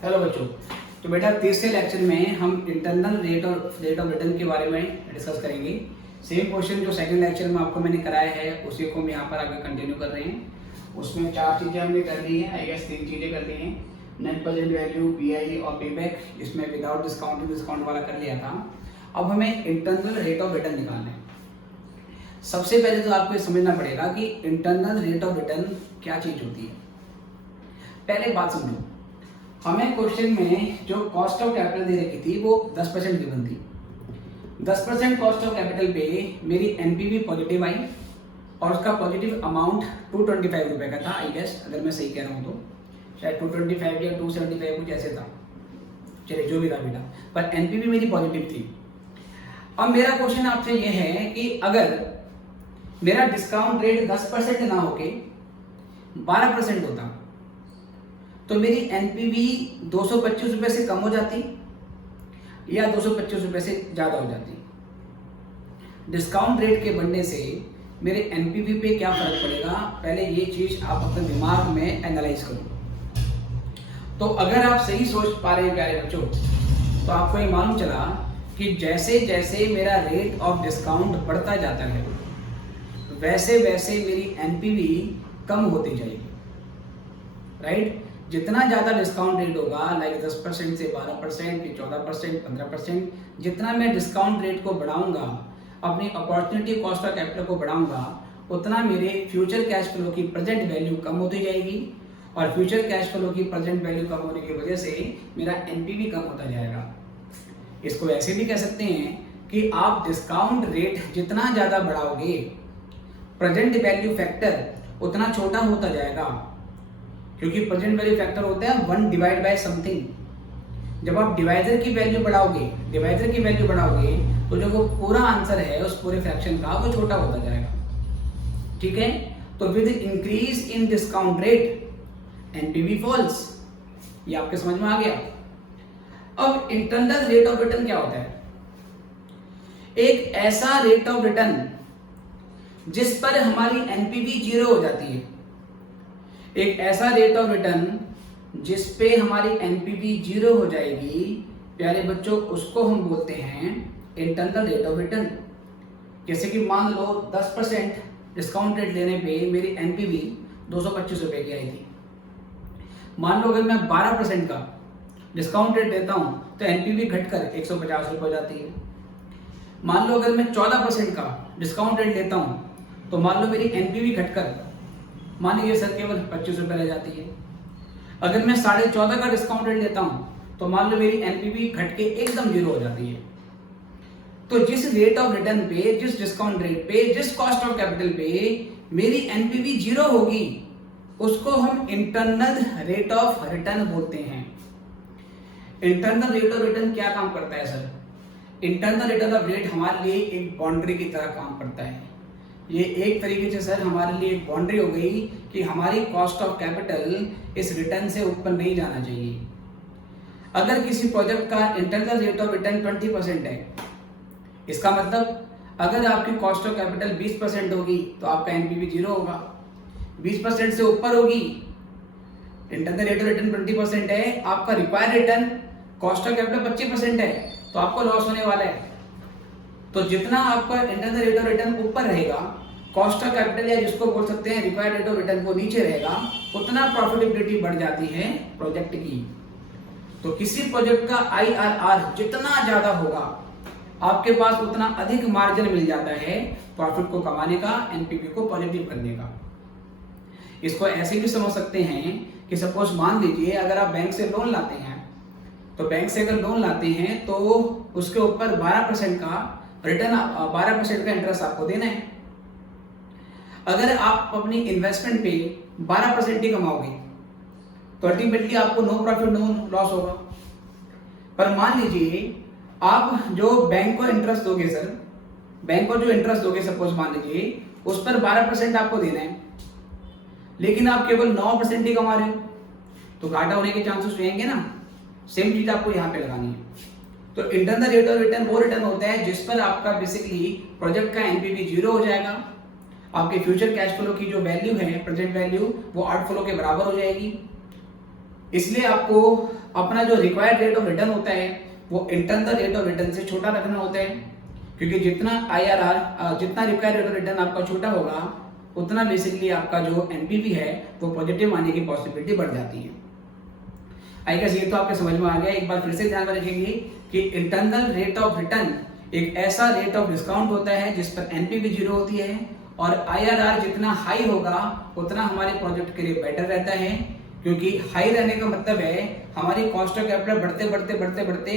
Hello बच्चों। तो बेटा तीसरे लेक्चर में हम इंटरनल रेट ऑफ रिटर्न के बारे में डिस्कस करेंगे। सेम क्वेश्चन जो सेकंड लेक्चर में आपको मैंने कराया है उसी को हम यहाँ पर आगे कंटिन्यू कर रहे हैं। उसमें 4 चीज़ें हमने कर ली हैं, आई गेस 3 चीज़ें कर ली हैं। नेट प्रेजेंट वैल्यू, पीआई और पेबैक, इसमें विदाउट डिस्काउंट वाला कर लिया था। अब हमें इंटरनल रेट ऑफ रिटर्न निकालना है। सबसे पहले तो आपको ये समझना पड़ेगा कि इंटरनल रेट ऑफ रिटर्न क्या चीज़ होती है। पहले बात समझो, हमें क्वेश्चन में जो कॉस्ट ऑफ कैपिटल दे रखी थी वो 10% गिवन थी। 10% कॉस्ट ऑफ कैपिटल पे मेरी एनपीवी पॉजिटिव आई और उसका पॉजिटिव अमाउंट 225 रुपये का था, आई गेस, अगर मैं सही कह रहा हूँ तो शायद 225 या 275 कुछ ऐसे था। चलिए जो भी था बेटा, पर एनपीवी मेरी पॉजिटिव थी। अब मेरा क्वेश्चन आपसे ये है कि अगर मेरा डिस्काउंट रेट 10% ना होके 12% होता तो मेरी एनपीवी 225 रुपये से कम हो जाती या 225 रुपये से ज़्यादा हो जाती। डिस्काउंट रेट के बढ़ने से मेरे एनपीवी पे क्या फर्क पड़ेगा, पहले ये चीज़ आप अपने दिमाग में एनालाइज करो। तो अगर आप सही सोच पा रहे हैं प्यारे बच्चों, तो आपको ये मालूम चला कि जैसे जैसे मेरा रेट ऑफ डिस्काउंट बढ़ता जाता है वैसे वैसे मेरी एनपीवी कम होती जाएगी, राइट। जितना ज़्यादा डिस्काउंट रेट होगा, लाइक 10% से 12%, फिर 14%, 15%, जितना मैं डिस्काउंट रेट को बढ़ाऊंगा, अपनी अपॉर्चुनिटी कॉस्ट ऑफ कैपिटल को बढ़ाऊंगा, उतना मेरे फ्यूचर कैश फ्लो की प्रेजेंट वैल्यू कम होती जाएगी और फ्यूचर कैश फ्लो की प्रेजेंट वैल्यू कम होने की वजह से मेरा एनपीवी कम होता जाएगा। इसको ऐसे भी कह सकते हैं कि आप डिस्काउंट रेट जितना ज़्यादा बढ़ाओगे, प्रेजेंट वैल्यू फैक्टर उतना छोटा होता जाएगा, क्योंकि प्रेजेंट वैल्यू फैक्टर होता है 1 डिवाइड बाय समथिंग। जब आप डिवाइजर की वैल्यू बढ़ाओगे तो जो वो पूरा आंसर है उस पूरे फ्रैक्शन का वो छोटा होता जाएगा, ठीक है। तो with increase in discount rate NPV falls. ये आपके समझ में आ गया। अब इंटरनल रेट ऑफ रिटर्न क्या होता है? एक ऐसा रेट ऑफ रिटर्न जिस पर हमारी एनपीवी 0 हो जाती है। एक ऐसा रेट ऑफ रिटर्न जिस पे हमारी एनपीवी 0 हो जाएगी प्यारे बच्चों, उसको हम बोलते हैं इंटरनल रेट ऑफ रिटर्न। जैसे कि मान लो 10% डिस्काउंट रेट लेने पे मेरी एनपीवी 225 रुपये की आई थी। मान लो अगर मैं 12% का डिस्काउंट रेट देता हूं तो एनपीवी घटकर 150 रुपये हो जाती है। मान लो अगर मैं 14% का डिस्काउंट रेट लेता हूं तो मान लो मेरी एनपीवी घटकर, मान लीजिए सर, केवल 25 रुपये रह जाती है। अगर मैं 14.5 का डिस्काउंट रेट लेता हूं तो मान लो मेरी एनपीवी घट के एकदम 0 हो जाती है। तो जिस रेट ऑफ रिटर्न पे, जिस डिस्काउंट रेट पे, जिस कॉस्ट ऑफ कैपिटल पे मेरी एनपीवी 0 होगी उसको हम इंटरनल रेट ऑफ रिटर्न बोलते हैं। इंटरनल रेट ऑफ रिटर्न क्या काम करता है sir? Internal rate of rate हमारे लिए एक बाउंड्री की तरह काम करता है। ये एक तरीके से सर हमारे लिए एक बाउंड्री हो गई कि हमारी कॉस्ट ऑफ कैपिटल इस रिटर्न से ऊपर नहीं जाना चाहिए। अगर किसी प्रोजेक्ट का इंटरनल रेट ऑफ रिटर्न 20% है, इसका मतलब अगर आपकी कॉस्ट ऑफ कैपिटल 20% होगी तो आपका एनपीवी 0 होगा। 20% से ऊपर होगी, इंटरनल रेट ऑफ रिटर्न 20% है, आपका required return cost of capital 25% है, तो आपको लॉस होने वाला है। तो जितना आपका इंटरनल रेट ऑफ रिटर्न ऊपर रहेगा, कॉस्ट ऑफ कैपिटल या जिसको बोल सकते हैं रिक्वायर्ड रेट ऑफ रिटर्न वो नीचे रहेगा, उतना प्रॉफिटेबिलिटी बढ़ जाती है प्रोजेक्ट की। तो किसी प्रोजेक्ट का आईआरआर जितना ज्यादा होगा, आपके पास उतना अधिक मार्जिन मिल जाता है प्रॉफिट को कमाने का, एनपीवी को पॉजिटिव करने का। इसको ऐसे भी समझ सकते हैं कि सपोज मान लीजिए अगर आप बैंक से लोन लाते हैं, तो बैंक से अगर लोन लाते हैं तो उसके ऊपर 12% का रिटर्न, 12% का इंटरेस्ट आपको देना है। अगर आप अपनी इन्वेस्टमेंट पे 12% ही कमाओगे तो अल्टीमेटली आपको नो प्रॉफिट नो लॉस होगा। पर मान लीजिए आप जो बैंक को इंटरेस्ट दोगे सर, बैंक को जो इंटरेस्ट दोगे सपोज मान लीजिए उस पर 12% आपको देना है, लेकिन आप केवल 9% ही कमा रहे हो, तो घाटा होने के चांसेस रहेंगे ना। सेम चीज आपको यहाँ पे लगानी है। तो इंटरनल रेट ऑफ रिटर्न वो रिटर्न होता है जिस पर आपका बेसिकली प्रोजेक्ट का एनपीवी 0 हो जाएगा, आपके फ्यूचर कैश फ्लो की जो वैल्यू है, प्रेजेंट वैल्यू, वो आउटफ्लो के बराबर हो जाएगी। इसलिए आपको अपना जो रिक्वायर्ड रेट ऑफ रिटर्न होता है वो इंटरनल रेट ऑफ रिटर्न से छोटा रखना होता है, क्योंकि जितना IRR जितना रिक्वायर्ड रेट ऑफ रिटर्न आपका छोटा होगा उतना बेसिकली आपका जो NPV है वो पॉजिटिव आने की पॉसिबिलिटी बढ़ जाती है। आई गेस ये तो आपके समझ में आ गया। एक बार फिर से ध्यान में रखेंगे कि इंटरनल रेट ऑफ रिटर्न एक ऐसा रेट ऑफ डिस्काउंट होता है जिस पर NPV 0 होती है, और IRR जितना हाई होगा उतना हमारे प्रोजेक्ट के लिए बेटर रहता है, क्योंकि हाई रहने का मतलब है हमारी कॉस्ट ऑफ कैपिटल बढ़ते बढ़ते बढ़ते बढ़ते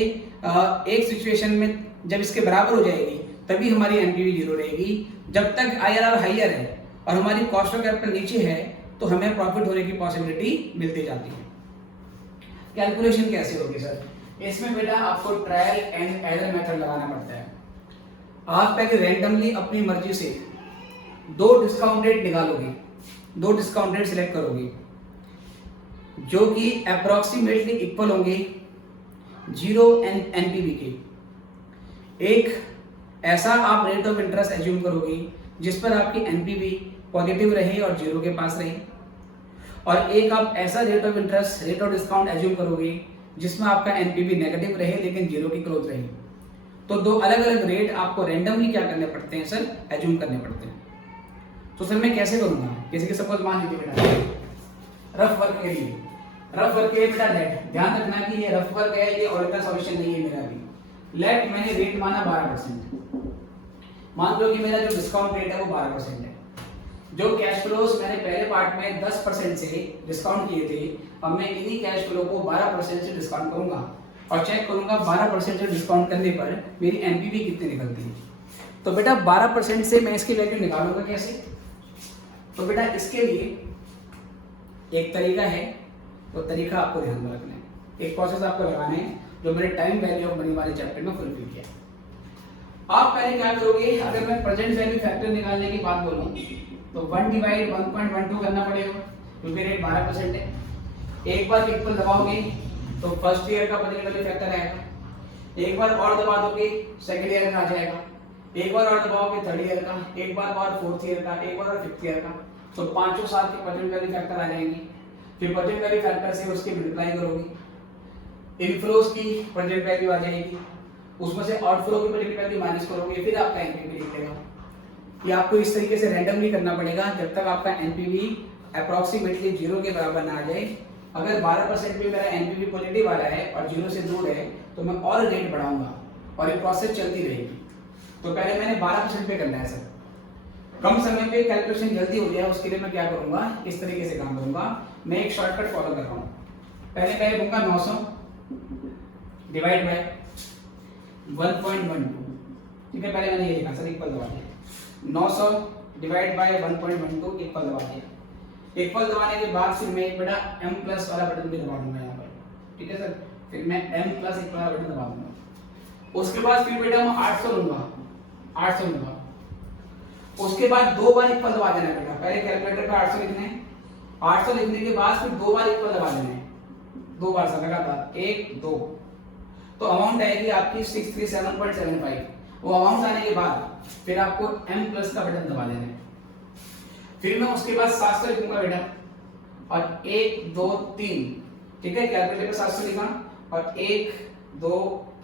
एक सिचुएशन में जब इसके बराबर हो जाएगी तभी हमारी NPV 0 रहेगी। जब तक IRR हाइयर है और हमारी कॉस्ट ऑफ कैपिटल नीचे है तो हमें प्रॉफिट होने की पॉसिबिलिटी मिलती जाती है। कैलकुलेशन कैसे होगी सर? इसमें बेटा आपको ट्रायल एंड एरर मेथड लगाना पड़ता है। आप पहले रैंडमली अपनी मर्जी से दो डिस्काउंट रेट निकालोगे, दो डिस्काउंट रेट सिलेक्ट करोगे जो कि अप्रोक्सीमेटली इक्वल होंगे 0 NPV के। एक ऐसा आप रेट ऑफ इंटरेस्ट एज्यूम करोगे जिस पर आपकी NPV पॉजिटिव रहे और 0 के पास रहे, और एक आप ऐसा rate of interest rate of discount assume करोगे जिसमें आपका NPV नेगेटिव रहे लेकिन 0 की क्लोज रहे। तो दो अलग अलग रेट आपको रैंडमली क्या करने पड़ते हैं सर? एज्यूम करने पड़ते हैं। तो सर मैं कैसे करूंगा? जैसे कि सपोज मान लीजिए बेटा रफ वर्क के लिए, रफ वर्क के लिए बेटा लेट, ध्यान रखना कि ये रफ वर्क है, ये ऑर्डिनल सॉल्यूशन नहीं है मेरा भी। लेट मैंने रेट माना 12%, मान लो कि मेरा जो डिस्काउंट रेट है वो 12% है। जो कैश फ्लोस मैंने पहले पार्ट में 10% से डिस्काउंट किए थे, अब मैं इन्हीं कैश फ्लो को 12% से डिस्काउंट करूंगा और चेक करूंगा 12% से डिस्काउंट करने पर मेरी NPV कितनी निकलती है। तो बेटा 12% से मैं इसकी वैल्यू निकालूंगा कैसे? तो बेटा इसके लिए एक तरीका है, तो तरीका आपको ध्यान में रखना है। एक प्रोसेस आपको लगाना है जो मैंने टाइम वैल्यू ऑफ मनी वाले चैप्टर में फुलफिल किया। आप पहले क्या करोगे? अगर मैं प्रेजेंट वैल्यू फैक्टर निकालने की बात बोलूं तो 1 डिवाइड 1.12 करना पड़ेगा, क्योंकि रेट 12% है। एक बार इक्वल दबाओगे तो फर्स्ट ईयर का प्रेजेंट वैल्यू फैक्टर आएगा, एक बार और दबा दोगे सेकंड ईयर का आ जाएगा, एक बार और दबाओगे थर्ड ईयर का, एक बार और फोर्थ ईयर का, एक बार और फिफ्थ ईयर का। तो पांचों साल के प्रेजेंट वैल्यू फैक्टर आ जाएंगे। फिर प्रेजेंट वैल्यू फैक्टर से उसकी मल्टीप्लाई करोगे, इनफ्लोस की प्रेजेंट वैल्यू आ जाएगी, उसमें से आउटफ्लो की प्रेजेंट वैल्यू माइनस करोगे, फिर आपका NPV निकलेगा। ये आपको इस तरीके से रैंडमली करना पड़ेगा जब तक आपका NPV अप्रोक्सीमेटली 0 के बराबर ना आ जाए। अगर 12% पे मेरा NPV पॉजिटिव आ रहा है और 0 से दूर है तो मैं और रेट बढ़ाऊंगा और ये प्रोसेस चलती रहेगी। तो पहले मैंने 12% पे करना है सर, कम समय पे कैलकुलेशन जल्दी हो जाए उसके लिए मैं क्या करूंगा? इस तरीके से काम करूंगा। मैं एक शॉर्टकट फॉलो कर रहा हूँ। पहले मैं लूंगा 900 डिवाइड बाय 1.12, ठीक है। पहले मैंने ये लिखा सर, इक्वल दबा दिया, 900 डिवाइड बाय 1.12 इक्वल दबा दिया। इक्वल दबाने के बाद फिर मैं एक बेटा M प्लस वाला बटन भी दबा दूंगा यहाँ पर, ठीक है सर। फिर मैं M प्लस इक्वल वाला बटन दबा दूंगा। उसके बाद फिर बेटा मैं 800 लूंगा, 800 लूंगा। उसके बाद दो बार इक्वल दबा देना बेटा। पहले कैलकुलेटर पे 800 लिखना है, 800 लिखने के बाद फिर दो बार इक्वल दबा देना है, दो बार सर लगातार, 1 2। तो अमाउंट आएगी आपकी 637.75। वो अमाउंट आने के बाद फिर आपको M प्लस का बटन दबा देना है। फिर मैं उसके बाद 700 लिखूंगा बेटा, और 1 2 3, ठीक है। कैलकुलेटर पे 700 लिखा और 1 2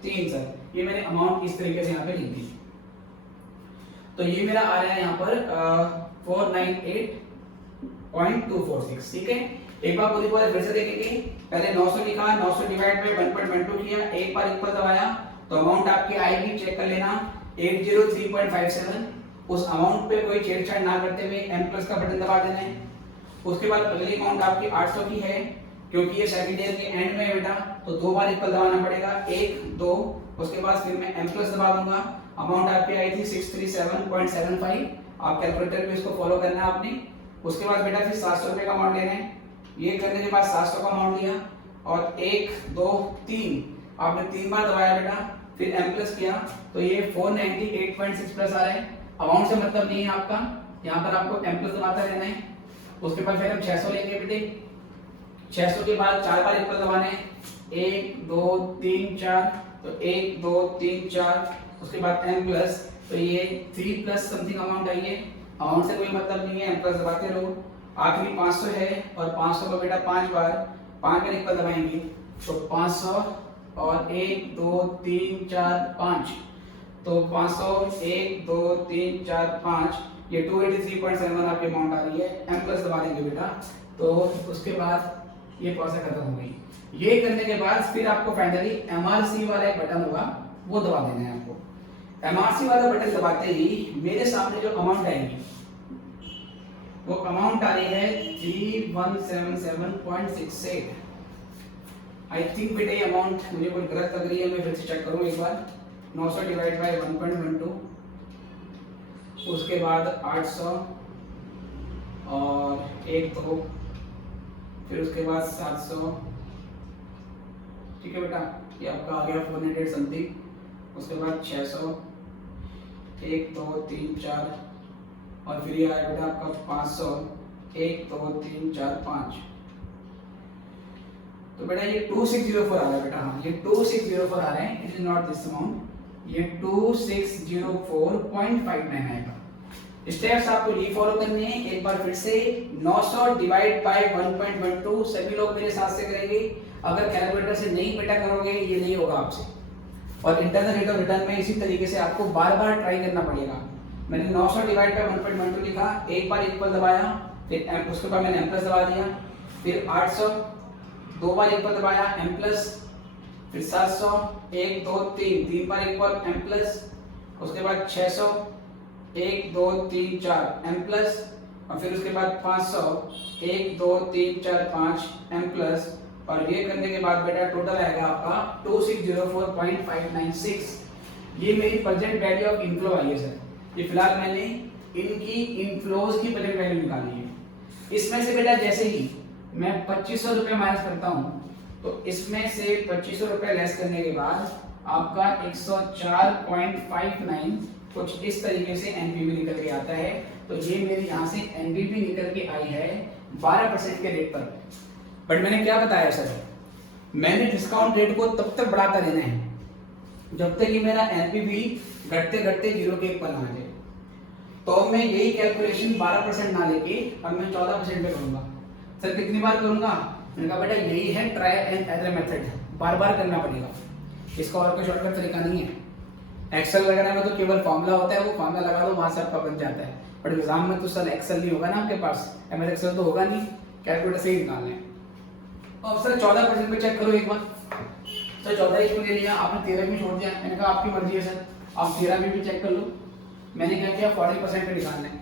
3 सर, ये मैंने अमाउंट इस तरीके से यहाँ पे लिख दी। तो ये मेरा आ रहा है यहाँ पर 498.246, ठीक है। एक बार पूरी बार फिर से देखेंगे। पहले 900 लिखा, 900 डिवाइड बाय 1.12 किया, एक बार इक्वल दबाया तो अमाउंट आपकी आएगी, चेक कर लेना, 803.57। उस अमाउंट पे कोई छेड़छाड़ ना करते हुए M प्लस का बटन दबा देना है। उसके बाद अगली अमाउंट आपकी 800 की है, क्योंकि ये सेकंड ईयर के एंड में है बेटा, तो दो बार इक्वल दबाना पड़ेगा, 1 2। उसके बाद फिर मैं M प्लस दबा दूंगा। अमाउंट आपकी आई थी 637.75। आप कैलकुलेटर पे इसको फॉलो करना है आपने। उसके बाद बेटा फिर 700 रुपए का अमाउंट लेना है। ये करने के बाद 700 का अमाउंट लिया और 1 2 3 आपने 3 बार दबाया बेटा, फिर M प्लस किया तो ये 498.6 प्लस आ रहा है। अमाउंट से मतलब नहीं है आपका, यहाँ पर आपको M प्लस दबाता रहना है। उसके बाद फिर हम 600 लेंगे बेटे, 600 के बाद 4 बार इक्वल दबाना है, 1 2 3 4, तो 1 2 3 4। उसके बाद M प्लस, तो ये 3 प्लस समथिंग अमाउंट आई है। अमाउंट से कोई मतलब नहीं है, M प्लस दबाते रहो। आखिरी 500 है और 500 को बेटा 5 बार 5 बार इक्वल दबाएंगे, तो 500 और 1 2 3 4 5, तो 500 1 2 3 4 5, ये 283.7 आपकी अमाउंट आ रही है। एम प्लस दबा देंगे बेटा, तो उसके बाद ये प्रोसेस खत्म हो गई। ये करने के बाद फिर आपको फाइनली एमआरसी वाला एक बटन होगा वो दबा देना है आपको। एमआरसी वाला बटन दबाते ही मेरे सामने जो अमाउंट आएगी वो अमाउंट आ रही है 3177.68। आई थिंक बेटा ये अमाउंट मुझे कोई गलत लग रही है, मैं फिर से चेक करूं एक बार। 900 डिवाइड बाय 1.12, उसके बाद 800 और 1 2, फिर उसके बाद 700, ठीक है बेटा, ये आपका आ गया 400 समथिंग। उसके बाद 600, 1 2 3 4, और फिर ये आया बेटा आपका 500, 1 2 3 4 5। तो बेटा ये 2604 आ रहा है बेटा, हाँ ये 2604 आ रहे हैं, it is not this amount, ये 2604.59 आएगा। स्टेप्स आपको ये फॉलो करने हैं एक बार फिर से। 900 डिवाइड बाय 1.12 सभी लोग मेरे साथ से करेंगे। अगर कैलकुलेटर से नहीं बेटा करोगे ये नहीं होगा आपसे, और इंटरनल रेट ऑफ रिटर्न में इसी तरीके से आपको बार बार ट्राई करना पड़ेगा। मैंने 900 डिवाइड बाय 1.12 लिखा, एक बार इक्वल दबाया, फिर उसके बाद मैंने एम प्लस दबा दिया, फिर 800 दो बार इक्वल दबाया एम प्लस, फिर 700 1 2 3 तीन बार इक्वल एम प्लस, उसके बाद 600 1 2 3 4 एम प्लस, और फिर उसके बाद 500 1 2 3 4 5 एम प्लस, और ये करने के बाद बेटा टोटल आएगा आपका 2604.596। ये मेरी प्रेजेंट वैल्यू ऑफ इनफ्लो आई है सर। ये फिलहाल मैंने इनकी इनफ्लोज की प्रेजेंट वैल्यू निकाली है। इसमें से बेटा जैसे ही मैं 2500 रुपए माइनस करता हूँ, तो इसमें से 2500 रुपए लेस करने के बाद आपका 104.59 कुछ इस तरीके से एनपीवी निकल के आता है। तो ये मेरी यहाँ से एनपीवी निकल के आई है 12% के रेट पर। बट मैंने क्या बताया सर, मैंने डिस्काउंट रेट को तब तक बढ़ाता रहना है जब तक कि मेरा एनपीवी घटते घटते 0 के ऊपर आ जाए। तो मैं यही कैलकुलेशन 12% ना लेके अब मैं 14% पे करूंगा। सर कितनी बार करूंगा? मैंने कहा बेटा यही है ट्राई एंड एरर मेथड, बार बार करना पड़ेगा, इसका और कोई शॉर्टकट तरीका नहीं है। एक्सेल वगैरह में तो केवल फॉर्मूला होता है, वो फॉर्मूला लगा दो वहां से आपका बन जाता है। बट एग्जाम में तो सर एक्सेल नहीं होगा ना आपके पास, एमएस एक्सेल तो होगा नहीं, कैलकुलेटर से ही निकालना है। अब सर 14% पे चेक करो एक बार। सर 14 इसमें ले लिया आपने, 13 में छोड़ दिया। मैंने कहा आपकी मर्जी है सर, आप 13 में भी चेक कर लो। मैंने क्या किया 40% पे निकालना है।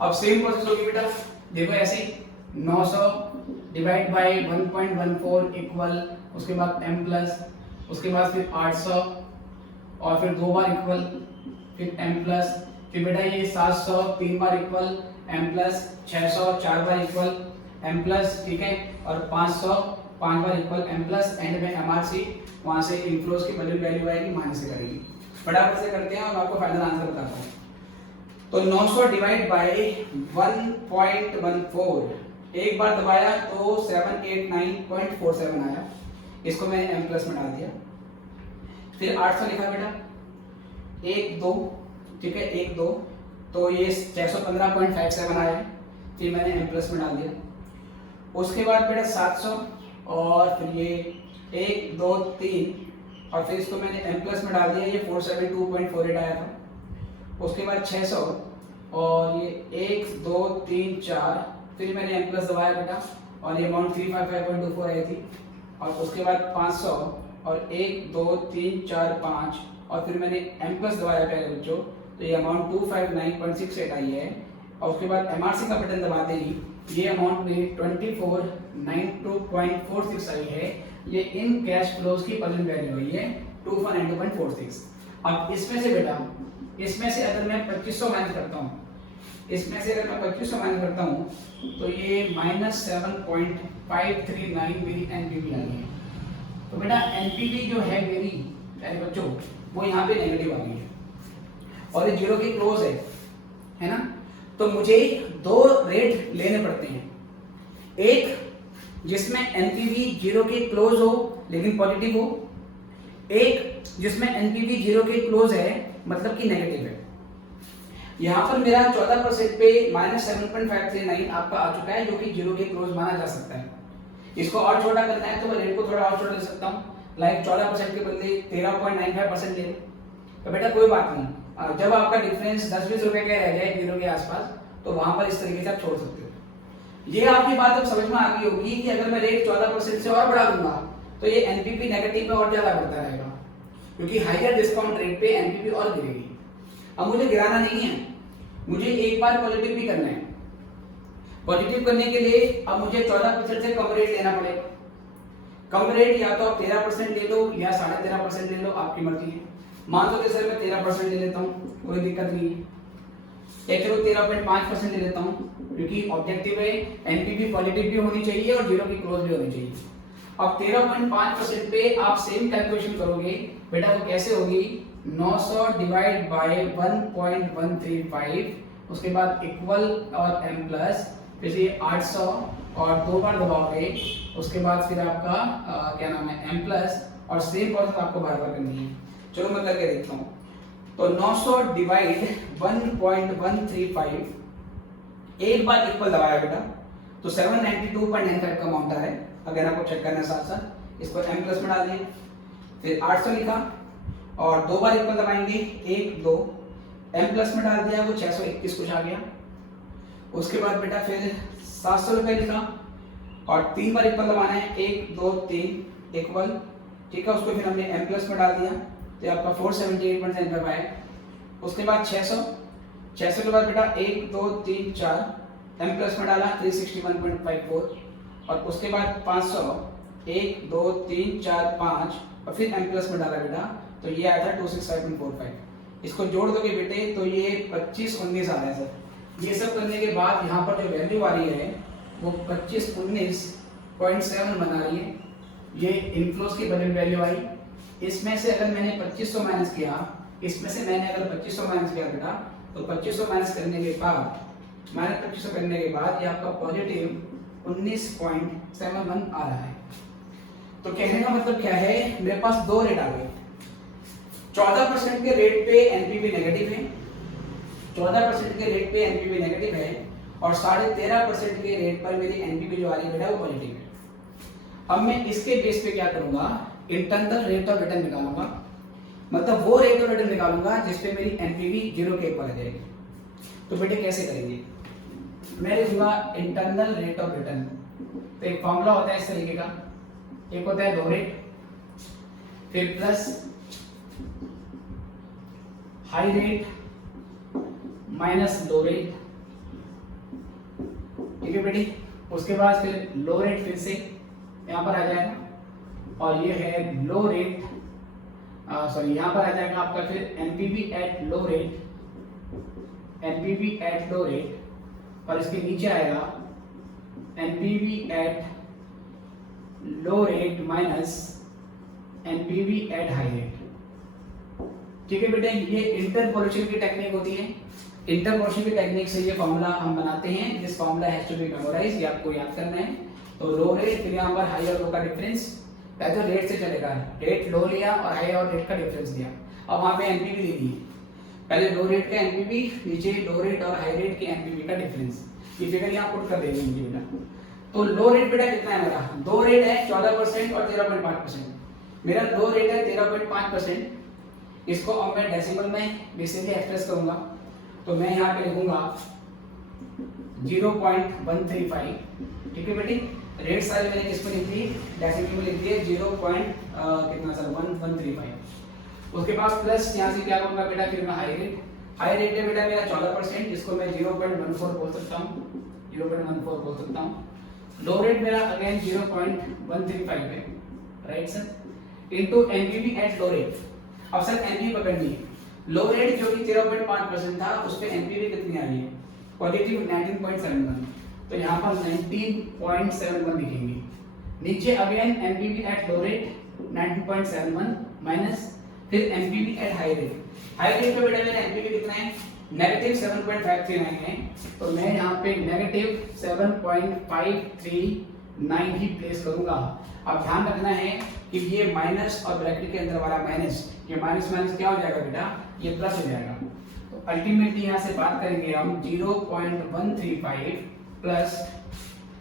अब सेम प्रोसेस होगी बेटा, देखो ऐसे ही 900 डिवाइड बाय 1.14 इक्वल, उसके बाद m प्लस, उसके बाद फिर 800 और फिर दो बार इक्वल, फिर m प्लस, फिर बेटा ये 700 तीन बार इक्वल m प्लस, 600 चार बार इक्वल m प्लस, ठीक है, और 500 पांच बार इक्वल m प्लस, एंड में एमआरसी वहां से इनफ्लोज की वैल्यू आएगी, माइनस से करेगी। फटाफट से करते हैं और आपको फाइनल आंसर बताता हूँ। तो 900 डिवाइड बाय 1.14 एक बार दबाया तो 789.47 आया, इसको मैंने m प्लस में डाल दिया। फिर 800 लिखा बेटा, 1 2, ठीक है 1 2, तो ये 615.57 आया, फिर मैंने m प्लस में डाल दिया। उसके बाद बेटा 700 और फिर ये 1 2 3 और फिर इसको मैंने m प्लस में डाल दिया, ये 472.48 आया था। उसके बाद 600 और ये 1 2 3 4, फिर मैंने m प्लस दबाया बेटा और ये अमाउंट 355.24 आई थी। और उसके बाद 500 और 1 2 3 4 5 और फिर मैंने m प्लस दबाया प्यारे बच्चों, तो ये अमाउंट 259.68 आई है। और उसके बाद एमआरसी का बटन दबाते ही ये अमाउंट में 2492.46 आई है। ये इन कैश फ्लोज की प्रेजेंट वैल्यू हुई है 2492.46। अब इसमें से बेटा, इसमें से अगर मैं 2500 माइनस करता हूँ, इसमें से अगर मैं 2500 माइनस करता हूँ तो ये -7.539 मेरी एनपीवी आई है। तो बेटा एनपीवी जो है मेरी प्यारे बच्चों वो यहाँ पे नेगेटिव आ गई है और ये 0 के क्लोज है ना। तो मुझे दो रेट लेने पड़ते हैं, एक जिसमें एनपीवी 0 के क्लोज हो लेकिन पॉजिटिव हो, एक जिसमें एनपीवी 0 के क्लोज है मतलब कि नेगेटिव है। यहाँ पर मेरा 14% पे -7.539 आपका आ चुका है जो कि 0 के क्लोज माना जा सकता है। इसको और छोटा करना है तो मैं रेट को थोड़ा और छोटा ले सकता हूँ, लाइक 14% के बदले 13.95% ले। तो बेटा कोई बात नहीं, जब आपका डिफरेंस 10-20 रुपए का रह जाए जीरो के आसपास, तो वहां पर इस तरीके से आप छोड़ सकते हो। ये आपकी बात अब समझ में आ गई होगी कि अगर मैं रेट 14% से और बढ़ा दूंगा तो ये एनपीवी नेगेटिव में और ज्यादा बढ़ता रहेगा, क्योंकि हायर डिस्काउंट रेट पे एनपीवी और गिरेगी। अब मुझे गिराना नहीं है, मुझे एक बार पॉजिटिव भी करना है। पॉजिटिव करने के लिए अब मुझे 14% से कम रेट लेना पड़ेगा। कम रेट या तो आप 13% ले लो या 13.5% ले लो, आपकी मर्जी है। मान लो कि सर मैं 13% ले लेता हूँ, कोई दिक्कत नहीं है, या चलो 13.5% ले लेता हूँ, क्योंकि ऑब्जेक्टिव है एनपीवी पॉजिटिव भी होनी चाहिए और जीरो की क्लोज भी होनी चाहिए। अब 13.5% पे आप सेम कैलकुलेशन करोगे बेटा, वो कैसे होगी, 900 डिवाइड बाय 1.135, उसके बाद इक्वल और m प्लस, फिर ये 800 और 2 बार दबाओगे, उसके बाद फिर आपका क्या नाम है m प्लस, और सेम प्रोसेस आपको बार बार करनी है। चलो मैं करके देखता हूँ। तो 900 डिवाइड 1.135, एक बार इक्वल दबाया बेटा तो 792.95 का अमाउंट आ रहा है। अगर आपको चेक करना है साथ साथ, इसको m प्लस में डाल दिए, फिर 800 लिखा और 2 बार इक्वल दबाएंगे, 1 2, m प्लस में डाल दिया, वो 621 कुछ आ गया। उसके बाद बेटा फिर 700 रुपये लिखा और 3 बार इक्वल दबाना है, 1 2 3 इक्वल, ठीक है। उसको फिर हमने m प्लस में डाल दिया तो आपका 478.75 आया। उसके बाद 600 के बाद बेटा 1 2 3 4 m प्लस में डाला 361.54, और उसके बाद 500, 1 2 3 4 5, और फिर m प्लस में डाला बेटा तो ये आया था 265.45। इसको जोड़ दोगे बेटे तो ये 2519 आ रहा है सर। ये सब करने के बाद यहाँ पर जो वैल्यू आ रही है वो 2519.7 बना रही है। ये इनफ्लोस की बजट वैल्यू आई। इसमें से अगर मैंने 2500 माइनस किया, इसमें से मैंने अगर 2500 माइनस किया बेटा, तो 2500 माइनस करने के बाद, माइनस 2500 करने के बाद ये आपका पॉजिटिव 19.71 आ रहा है। तो कहने का मतलब क्या है, मेरे पास दो रेट आ गए। 14% के रेट पे एनपीवी नेगेटिव है, 14% के रेट पे एनपीवी नेगेटिव है, और 13.5% के रेट पर मेरी एनपीवी जो आ रही है वो पॉजिटिव है। अब मैं इसके बेस पे क्या करूंगा, इंटरनल रेट ऑफ रिटर्न निकालूंगा, मतलब वो रेट ऑफ रिटर्न निकालूंगा जिसपे मेरी एनपीवी जीरो के इक्वल आ जाएगी। तो बेटे कैसे करेंगे, मैं लिखूंगा इंटरनल रेट ऑफ रिटर्न। तो एक फॉर्मूला होता है इस तरीके का, एक होता है लो रेट, फिर plus high rate minus low rate, ठीक है बेटी। उसके बाद फिर लो रेट फिर से यहाँ पर आ जाएगा, और ये है लो रेट, सॉरी यहाँ पर आ जाएगा आपका फिर NPV at low rate, NPV at low rate, और इसके नीचे आएगा NPV at low rate minus NPV at high rate, ठीक है बेटे। ये इंटरपोलेशन की टेक्निक होती है। इंटरपोलेशन की टेक्निक से ये फॉर्मूला हम बनाते हैं, this formula has to be memorise, ये आपको याद करना है। तो लो रेट, फिर यहाँ पर हाई और लो का डिफरेंस, पहले तो रेट से चलेगा, रेट लो लिया और हाई और रेट का डिफरेंस दिया। अब वहाँ पे एनपीवी ले ली है, पहले लो रेट का एनपीवी, नीचे लो रेट और हाई रेट के एनपीवी का डिफरेंस, ये फिगर यहाँ पुट कर देंगे मुझे बेटा। तो लो रेट बेटा कितना है मेरा, दो रेट है 14% और 13.5%। मेरा लो रेट है 13.5%, इसको अब मैं डेसिमल में बेसिकली एक्सप्रेस करूंगा। तो मैं यहाँ पे लिखूंगा 0.135, ठीक है बेटी। रेट सारे मैंने किस में लिख दी, डेसिमल में लिख दिए 135। उसके बाद प्लस यहाँ से क्या करूंगा बेटा, फिर मैं हाई रेट, हाई रेट है बेटा मेरा 14%, जिसको मैं 0.14 बोल सकता हूँ, 0.14 बोल सकता हूँ। लो रेट मेरा अगेन 0.135 है, right sir, into NPV at low rate. अब सर एनपीवी पकड़नी है, लो रेट जो कि 0.5% था, उस पे एनपीवी कितनी आ रही है, पॉजिटिव 19.71, तो यहाँ पर 19.71 लिखेंगे। नीचे again NPV at low rate 19.71 minus फिर NPV at high rate. High rate पे बेटा मेरा एनपीवी कितना है, नेगेटिव 7.539 है, तो मैं यहाँ पे नेगेटिव 7.539 ही प्लेस करूंगा। अब ध्यान रखना है कि ये माइनस और ब्रैकेट के अंदर वाला माइनस, ये माइनस माइनस क्या हो जाएगा बेटा, ये प्लस हो जाएगा। तो अल्टीमेटली यहाँ से बात करेंगे हम 0.135 प्लस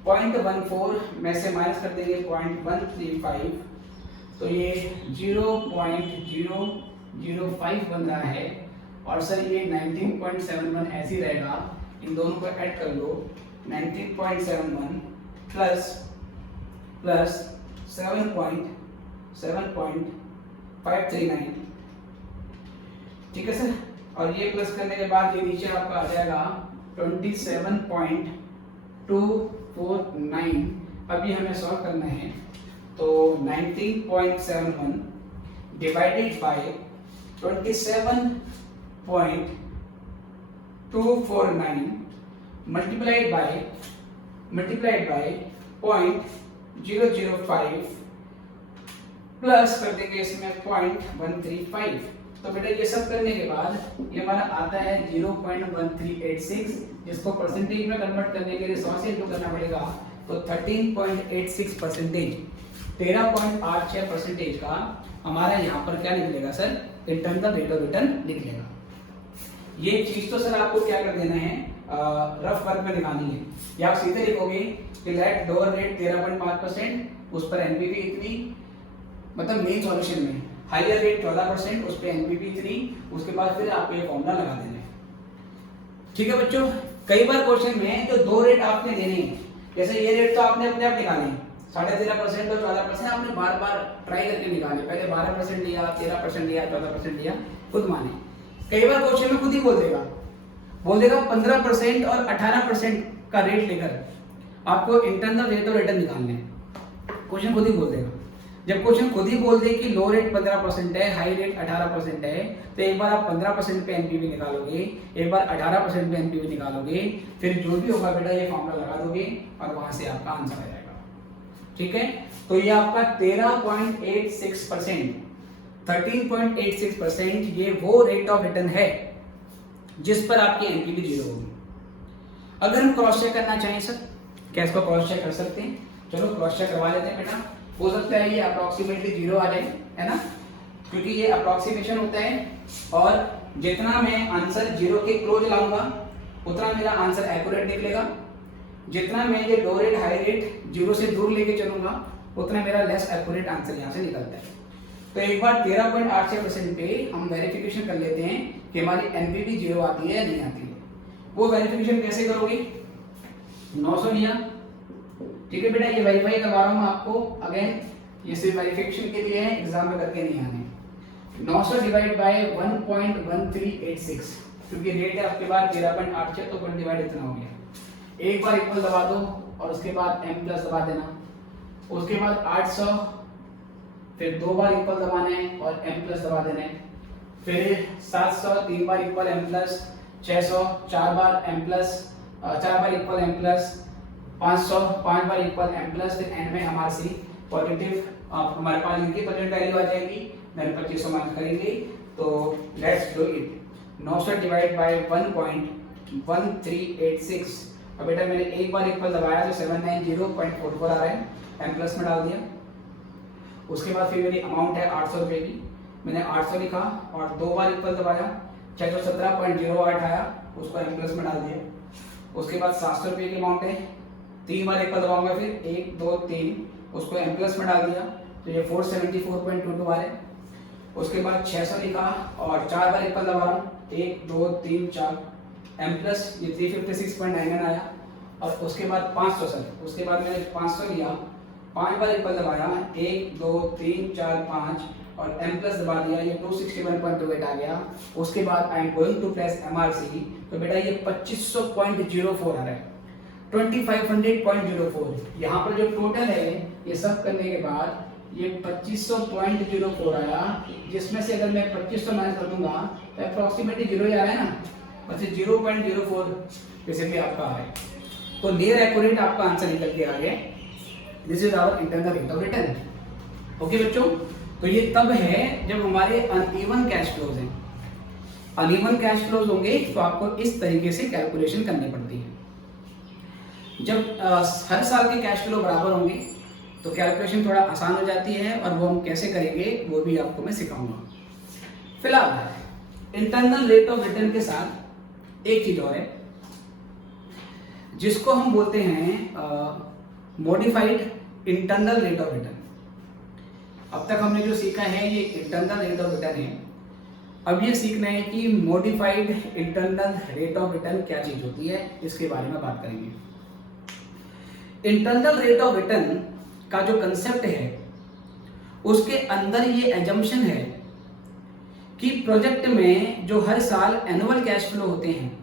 0.14 में से माइनस कर देंगे 0.135, तो ये 0.005 बन रहा है। और सर ये 19.71 ऐसे ही रहेगा, इन दोनों को ऐड कर लो, 19.71 प्लस 7.539, ठीक है सर। और ये प्लस करने के बाद ये नीचे आपका आ जाएगा 27.249। अभी हमें सॉल्व करना है, तो 19.71 divided by 27.249 multiplied by 0.005 plus कर देंगे इसमें 0.135। तो बेटा ये सब करने के बाद ये हमारा आता है 0.1386, जिसको परसेंटेज में कन्वर्ट करने के लिए 100 से इंटू करना पड़ेगा, तो 13.86%, 13.86% का हमारा यहाँ पर क्या निकलेगा sir, internal rate of return निकलेगा। ये चीज तो सर आपको क्या कर देना है, रफ वर्क में निकालनी है। या आप सीधे लिखोगे कि लेट लोअर रेट 13.5%, उस पर एनपीवी इतनी, मतलब मेन सॉल्यूशन में हायर रेट 14%, उस पर एनपीवी इतनी, उसके बाद फिर आपको ये फॉर्मूला लगा देना है। ठीक है बच्चों, कई बार क्वेश्चन में जो दो रेट आपने देने हैं, जैसे ये रेट तो आपने अपने आप निकाले 13.5% और 14%, आपने बार बार ट्राई करके निकाले, पहले 12% लिया, 13% लिया, 14% लिया, खुद माने। कई बार क्वेश्चन में खुद ही बोल देगा 15% और 18% का रेट लेकर आपको इंटरनल रेट ऑफ रिटर्न निकालना है, क्वेश्चन खुद ही बोल देगा। जब क्वेश्चन खुद ही बोल दे कि लो रेट 15% है, हाई रेट 18% है, तो एक बार आप 15% पे एनपीवी निकालोगे, एक बार 18% पे एनपीवी निकालोगे, फिर जो भी होगा बेटा ये फॉर्मूला लगा दोगे और वहां से आपका आंसर आ जाएगा। ठीक है, तो ये आपका 13.86%, 13.86% ये वो रेट ऑफ रिटर्न है जिस पर आपकी एनपीवी 0 होगी। अगर हम क्रॉस चेक करना चाहें सर, क्या इसको क्रॉस चेक कर सकते हैं? चलो क्रॉस चेक करवा लेते हैं बेटा। हो सकता है ये अप्रोक्सीमेटली 0 आ जाए, है ना, क्योंकि ये अप्रोक्सीमेशन होता है, और जितना मैं आंसर 0 के क्लोज लाऊंगा उतना मेरा आंसर एक्यूरेट निकलेगा। जितना मैं ये लो रेट हाई रेट 0 से दूर लेके चलूंगा उतना मेरा लेस एक्यूरेट आंसर यहाँ से निकलता है। तो एक बार 13.86% पे हम वेरिफिकेशन कर लेते हैं कि हमारी एनपीवी 0 आती है या नहीं आती है। वो वेरिफिकेशन कैसे करोगे? 900 लिया, ठीक है बेटा, ये वेरीफाई करवा रहा हूँ मैं आपको, अगेन ये सिर्फ वेरिफिकेशन के लिए है, एग्जाम में करके नहीं आने। 900 डिवाइड बाय 1.1386, क्योंकि रेट है आपके पास 13.86, तो 1 डिवाइड इतना हो गया। एक बार इक्वल दबा दो और उसके बाद m प्लस दबा देना, उसके बाद 800, फिर 2 बार इक्वल दबाना है और m प्लस दबा देना है, फिर 700 3 बार इक्वल m प्लस, 600 4 बार m प्लस, 4 बार इक्वल m प्लस, 500 5 बार इक्वल m प्लस, फिर एंड में हमारी पॉजिटिव हमारे पास इनकी परसेंट वैल्यू आ जाएगी, मैंने 2500 मार्क करेंगे। तो let's do it. 900 divide by 1.1386, अब बेटा मैंने एक बार इक्वल दबाया तो 790.44 आ रहा है, m प्लस में डाल दिया। उसके बाद फिर मेरी अमाउंट है 800 रुपये की, मैंने 800 लिखा और 2 बार इक्वल दबाया, 617.08 आया, उसको m प्लस में डाल दिया। उसके बाद 700 रुपये की अमाउंट है, 3 बार इक्वल दबाऊंगा, फिर 1 2 3, उसको m प्लस में डाल दिया, तो ये 474.22 आ रहा है। उसके बाद 600 लिखा और 4 बार इक्वल दबा रहा हूँ, 1 2 3 4, m प्लस ये 356.99 आया। और उसके बाद 500 सर, उसके बाद मैंने 500 लिया, 5 बार इक्वल दबाया, 1 2 3 4 5 और m प्लस दबा दिया, ये 261.28 आ गया। उसके बाद I am going to press MRC, तो बेटा ये 2500.04 आ रहा है, 2500.04। यहाँ पर जो टोटल है ये सब करने के बाद ये 2500.04 आया, जिसमें से अगर मैं 2500 माइनस कर दूंगा तो अप्रोक्सीमेटली 0 ही आ रहा है ना, बस 0.04 बेसिकली आपका आ रहा है। तो नियर एक्यूरेट आपका आंसर निकल के आ गया। This is our internal rate of return. Okay बच्चों, तो ये तब है जब हमारे अनइवन कैश फ्लोज हैं। अनइवन कैश फ्लोज होंगे तो आपको इस तरीके से कैलकुलेशन करनी पड़ती है। जब हर साल के कैश फ्लो बराबर होंगे तो कैलकुलेशन थोड़ा आसान हो जाती है, और वो हम कैसे करेंगे वो भी आपको मैं सिखाऊंगा। फिलहाल इंटरनल रेट ऑफ रिटर्न के साथ एक चीज और है जिसको हम बोलते हैं modified internal rate of return. अब तक हमने जो सीखा है ये इंटरनल रेट ऑफ रिटर्न है। अब ये सीखना है कि modified internal rate of return क्या चीज होती है, इसके बारे में बात करेंगे। इंटरनल रेट ऑफ रिटर्न का जो कंसेप्ट है उसके अंदर ये एजम्पशन है कि प्रोजेक्ट में जो हर साल एनुअल कैश फ्लो होते हैं,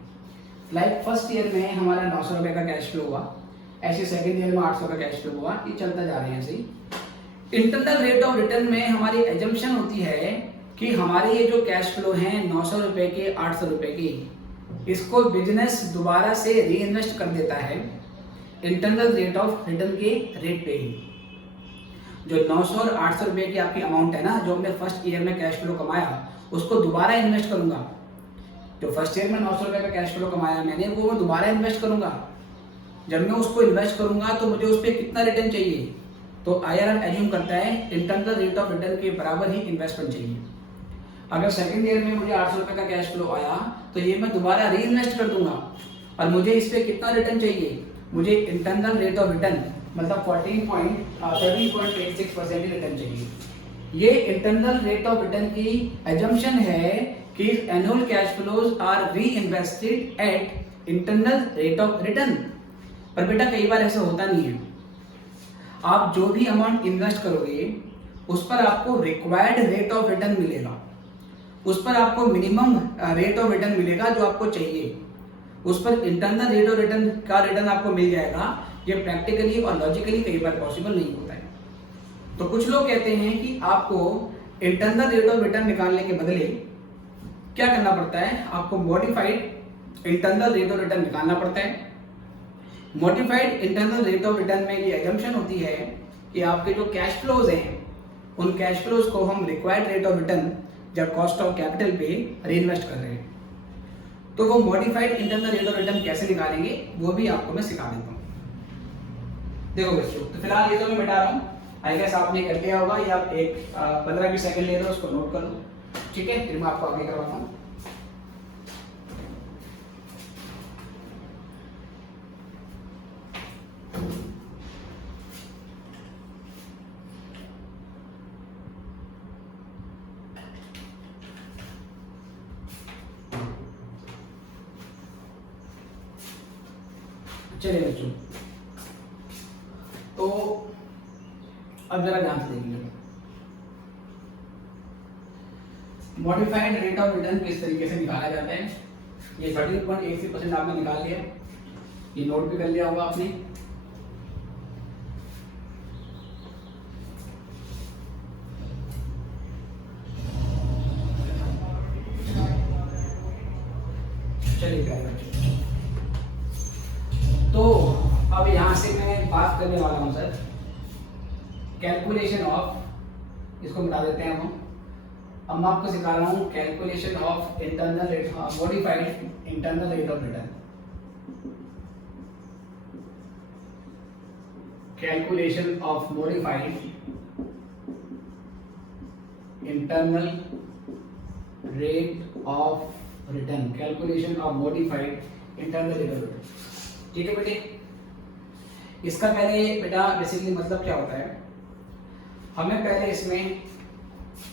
लाइक फर्स्ट ईयर में हमारा 900 रुपए का कैश फ्लो हुआ, ऐसे सेकेंड ईयर में 800 का कैश फ्लो हुआ, ये चलता जा रहे हैं ऐसे ही। इंटरनल रेट ऑफ रिटर्न में हमारी एजम्पशन होती है कि हमारे ये जो कैश फ्लो हैं 900 रुपए के, 800 रुपए के, इसको बिजनेस दोबारा से री इन्वेस्ट कर देता है इंटरनल रेट ऑफ रिटर्न के रेट पे ही। जो 900 और 800 रुपए की आपकी अमाउंट है ना, जो हमने फर्स्ट ईयर में कैश फ्लो कमाया, उसको दोबारा इन्वेस्ट करूंगा। जो फर्स्ट ईयर में 900 रुपए का कैश फ्लो कमाया मैंने, वो मैं दोबारा इन्वेस्ट करूंगा। जब मैं उसको इन्वेस्ट करूंगा तो मुझे उस पर कितना रिटर्न चाहिए, तो आईआरआर एज्यूम करता है इंटरनल रेट ऑफ रिटर्न के बराबर ही इन्वेस्टमेंट चाहिए। अगर सेकंड ईयर में मुझे 800 रुपए का कैश फ्लो आया तो ये मैं दोबारा री इन्वेस्ट कर दूंगा, और मुझे इस पर कितना रिटर्न चाहिए, मुझे इंटरनल रेट ऑफ रिटर्न मतलब 7.86% रिटर्न चाहिए। ये इंटरनल रेट ऑफ रिटर्न की एजम्पशन है कि एनुअल कैश फ्लोज आर री invested at internal rate of return. पर बेटा कई बार ऐसा होता नहीं है। आप जो भी अमाउंट इन्वेस्ट करोगे उस पर आपको रिक्वायर्ड रेट ऑफ रिटर्न मिलेगा, उस पर आपको मिनिमम रेट ऑफ रिटर्न मिलेगा जो आपको चाहिए, उस पर इंटरनल रेट ऑफ रिटर्न का रिटर्न आपको मिल जाएगा। ये प्रैक्टिकली और लॉजिकली कई बार पॉसिबल नहीं होता है। तो कुछ लोग कहते हैं कि आपको इंटरनल रेट ऑफ रिटर्न निकालने के बदले क्या करना पड़ता है, आपको modified internal rate of return निकालना पड़ता है। Modified internal rate of return में ये एजम्पशन होती है कि आपके जो कैश फ्लोज हैं उन कैश फ्लोज को हम रिक्वायर्ड रेट ऑफ रिटर्न जब कॉस्ट ऑफ कैपिटल पे रीइन्वेस्ट कर रहे हैं। तो वो modified internal rate of return कैसे निकालेंगे वो भी आपको मैं सिखा देता हूँ। देखो बच्चों, तो फिलहाल ये तो मैं मिटा रहा हूँ, आई गेस आपने कर लिया होगा, या आप एक 15-20 सेकंड ले लो, उसको नोट कर लो, ठीक है। फिर मैं आपको आगे करवाता हूँ। चलिए बच्चों, तो अब जरा ध्यान से देखिए मॉडिफाइड रेट ऑफ रिटर्न किस तरीके से निकाला जाता है। ये 13.83% आपने निकाल लिया, ये नोट भी कर लिया होगा आपने। चलिए प्यारे बच्चों, तो अब यहां से मैं बात करने वाला हूं सर कैलकुलेशन ऑफ, इसको मिटा देते हैं हम। अब मैं आपको सिखा रहा हूं calculation of internal rate, modified internal rate of return. Calculation of modified internal rate of return, calculation of modified internal rate of return, ठीक है बेटे। इसका पहले बेटा बेसिकली मतलब क्या होता है, हमें पहले इसमें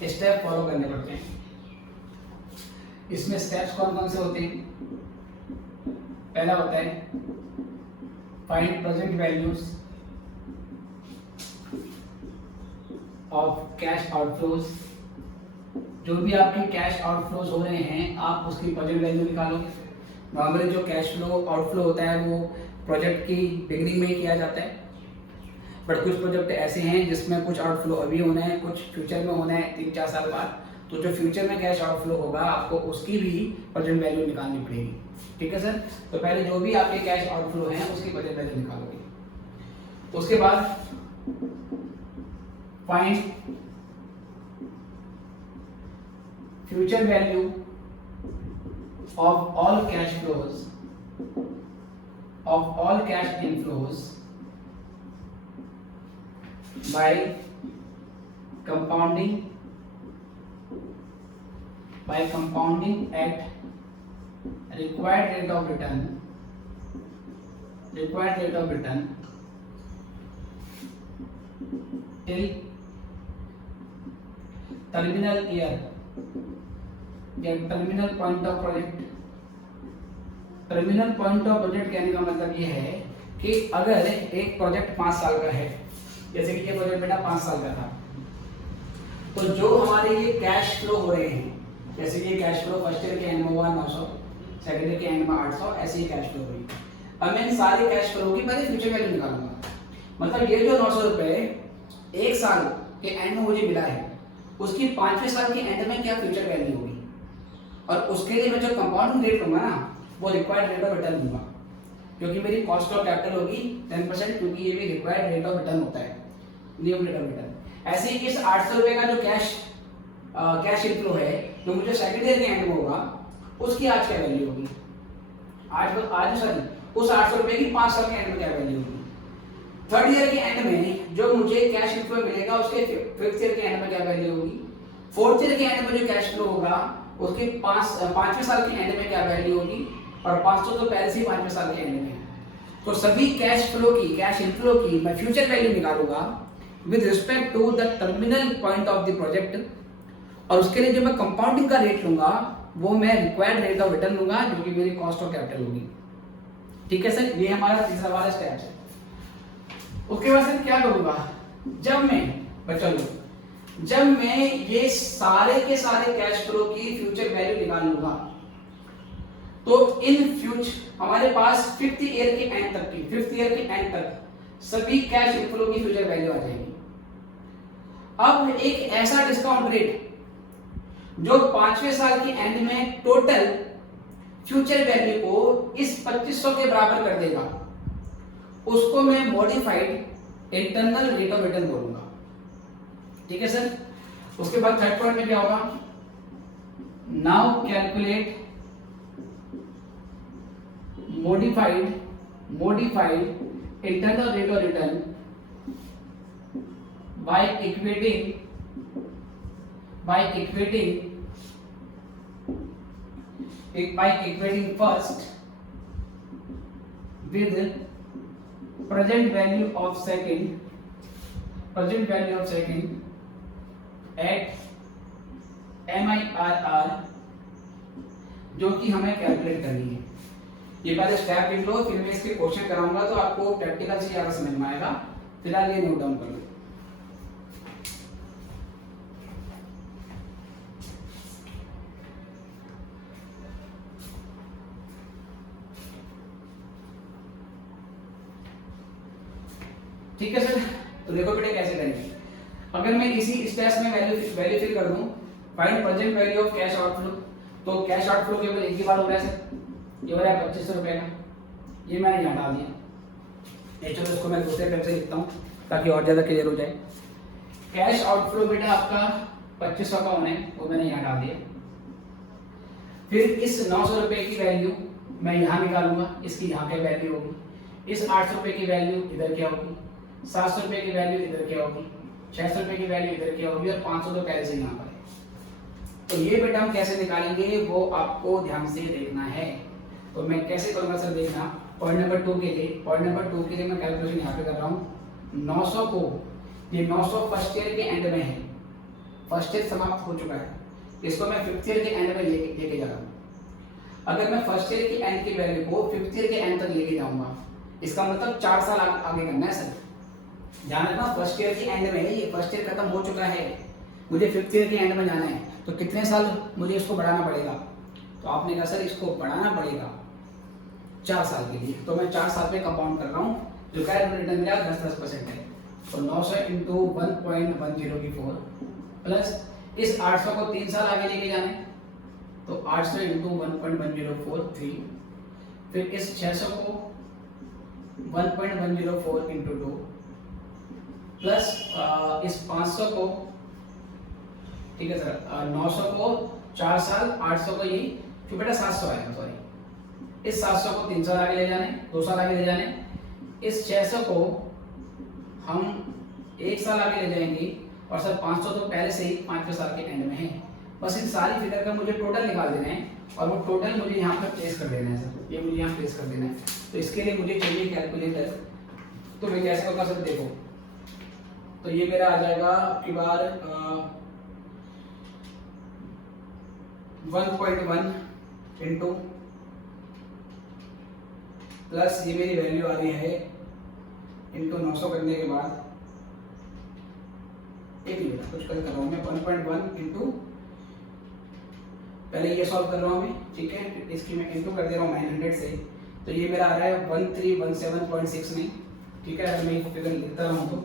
स्टेप फॉलो करने पड़ते हैं। इसमें स्टेप्स कौन कौन से होते हैं, पहला होता है find present values of cash outflows. जो भी आपके कैश आउटफ्लोज हो रहे हैं आप उसकी प्रेजेंट वैल्यू निकालोगे। नॉर्मली जो कैश फ्लो आउटफ्लो होता है वो प्रोजेक्ट की बिगनिंग में ही किया जाता है, बट कुछ प्रोजेक्ट ऐसे हैं जिसमें कुछ आउटफ्लो अभी होना है, कुछ फ्यूचर में होना है 3-4 साल बाद। तो जो फ्यूचर में कैश आउटफ्लो होगा आपको उसकी भी प्रेजेंट वैल्यू निकालनी पड़ेगी, ठीक है सर। तो पहले जो भी आपके कैश आउटफ्लो हैं उसकी प्रेजेंट वैल्यू निकालोगे। उसके बाद find future value of all cash flows, of all cash inflows by compounding at required rate of return till terminal year या terminal point of project. Terminal point of project कहने का मतलब ये है कि अगर एक प्रोजेक्ट 5 साल का है, जैसे कि ये प्रोजेक्ट बेटा 5 साल का था, तो जो हमारे ये कैश फ्लो हो रहे हैं, जैसे कि कैश फ्लो फर्स्ट ईयर के एंड में हुआ 900, सेकंड ईयर के एंड में 800, ऐसे ही कैश फ्लो हुई। अब मैं इन सारे कैश फ्लो की पहले फ्यूचर वैल्यू निकालूंगा। मतलब ये जो 900 रुपए एक साल के एंड में मुझे मिला है, उसकी 5वें साल के एंड में क्या फ्यूचर वैल्यू होगी, और उसके लिए मैं जो कंपाउंडिंग रेट लूंगा ना, वो रिक्वायर्ड रेट ऑफ रिटर्न लूंगा, क्योंकि मेरी कॉस्ट ऑफ कैपिटल होगी 10%, क्योंकि ये भी रिक्वायर्ड रेट ऑफ रिटर्न होता है, नियम रेट ऑफ रिटर्न। ऐसे ही इस 800 रुपए का जो कैश इनफ्लो है, जो मुझे सेकंड ईयर के एंड में होगा, उसकी आज क्या वैल्यू होगी, आज सॉरी उस 800 रुपए की 5 साल के एंड में क्या वैल्यू होगी। थर्ड ईयर के एंड में जो मुझे कैश इनफ्लो मिलेगा, उसके फिफ्थ ईयर के एंड में क्या वैल्यू होगी। फोर्थ ईयर के एंड में जो कैश फ्लो होगा, उसके 5वें साल के एंड में क्या वैल्यू होगी, और 500 तो पहले से ही 5वें साल के एंड में। तो सभी कैश फ्लो की, कैश इनफ्लो की मैं फ्यूचर वैल्यू निकालूंगा with respect to the terminal point of the project, और उसके लिए जो मैं कंपाउंडिंग का रेट लूंगा, वो मैं रिक्वायर्ड रेट ऑफ रिटर्न लूंगा, जो कि मेरी कॉस्ट ऑफ कैपिटल होगी। ठीक है सर, ये हमारा तीसरा वाला स्टेप है। उसके बाद सर क्या करूंगा, जब मैं ये सारे के सारे कैश फ्लो की फ्यूचर वैल्यू निकाल लूंगा, तो इन फ्यूचर हमारे पास फिफ्थ ईयर के एंड तक सभी कैश इनफ्लो की फ्यूचर वैल्यू आ जाएगी। अब एक ऐसा डिस्काउंट रेट जो 5वें साल के एंड में टोटल फ्यूचर वैल्यू को इस 2500 के बराबर कर देगा, उसको मैं modified internal rate of return बोलूंगा। ठीक है सर। उसके बाद थर्ड पॉइंट में क्या होगा, now calculate modified internal rate of return by equating first with present value of second at MIRR, जो कि हमें कैलकुलेट करनी है। ये पहले स्टेप लिख लो, फिर मैं इसके क्वेश्चन कराऊंगा तो आपको प्रैक्टिकल से ज्यादा समझ में आएगा। फिलहाल ये नोट डाउन कर लो। ठीक है सर। तो देखो बेटे कैसे करेंगे। अगर मैं इसी स्टेप में वैल्यू फिल कर दूं, find present value of cash outflow, तो कैश आउटफ्लो केवल एक ही बार हो रहा है सर, ये हो रहा है 2500 रुपए का, ये मैंने यहाँ डाल दिया। चलो इसको मैं दूसरे पेन से लिखता हूँ ताकि और ज्यादा क्लियर हो जाए। कैश आउटफ्लो बेटा आपका 2500 का होना है, वो मैंने यहाँ डाल दिया। फिर इस 900 रुपए की वैल्यू मैं यहाँ निकालूंगा, इसकी यहाँ पे वैल्यू होगी। इस 800 रुपए की वैल्यू इधर क्या होगी, 700 रुपए की वैल्यू इधर क्या होगी, 600 रुपए की वैल्यू इधर क्या होगी, और 500 तो पहले से यहाँ पर है। तो ये बेटा हम कैसे निकालेंगे वो आपको ध्यान से देखना है। तो मैं कैसे करूंगा सर, देखना। पॉइंट नंबर 2 के लिए मैं कैलकुलेशन यहाँ पे कर रहा हूँ। 900 को, ये 900 फर्स्ट ईयर के एंड में है, फर्स्ट ईयर समाप्त हो चुका है, इसको मैं फिफ्थ ईयर के एंड में लेके जा रहा हूँ। अगर मैं फर्स्ट ईयर के एंड की वैल्यू को फिफ्थ ईयर के एंड तक लेके जाऊंगा, इसका मतलब 4 साल आगे करना है सर। ध्यान रखना, फर्स्ट ईयर के एंड में, ये फर्स्ट ईयर खत्म हो चुका है, मुझे फिफ्थ ईयर के एंड में जाना है, तो कितने साल मुझे इसको बढ़ाना पड़ेगा। तो आपने कहा सर इसको बढ़ाना पड़ेगा 4 साल के लिए, तो मैं 4 साल पे कंपाउंड कर रहा हूँ, जो कैश रिटर्न मेरा 10% है। तो 900 इंटू 1.1004 प्लस इस 800 को 3 साल आगे लेके जाना है, तो 800 इंटू 1.1043, फिर इस 600 को 1.104 इंटू 2 प्लस इस 500 को, ठीक है सर, 900 को 4 साल, 800 को ये फिर बेटा 700 आएगा, सॉरी, इस 700 को 3 साल आगे ले जाने, 2 साल आगे ले जाने, इस 600 को हम 1 साल आगे ले जाएंगे, और सर 500 तो पहले से ही 5वें साल के एंड में है। बस इन सारी फिगर का मुझे टोटल निकाल देना है, और वो टोटल मुझे यहाँ पर प्लेस कर देना है सर, ये मुझे यहाँ प्लेस कर देना है। तो इसके लिए मुझे चाहिए कैलकुलेटर। तो मैं कैसे होगा सर, देखो तो ये मेरा आ जाएगा आपकी बार 1.1 इंटू प्लस ये मेरी वैल्यू आ रही है इंटू 900 करने के बाद एक मिनट कुछ कर रहा हूँ मैं 1.1 इंटू पहले ये सॉल्व कर रहा हूँ मैं, ठीक है, इसकी मैं इंटू कर दे रहा हूँ 900 से, तो ये मेरा आ रहा है 1317.69, ठीक है। अगर मैं ये फिगर लिखता रहूँ तो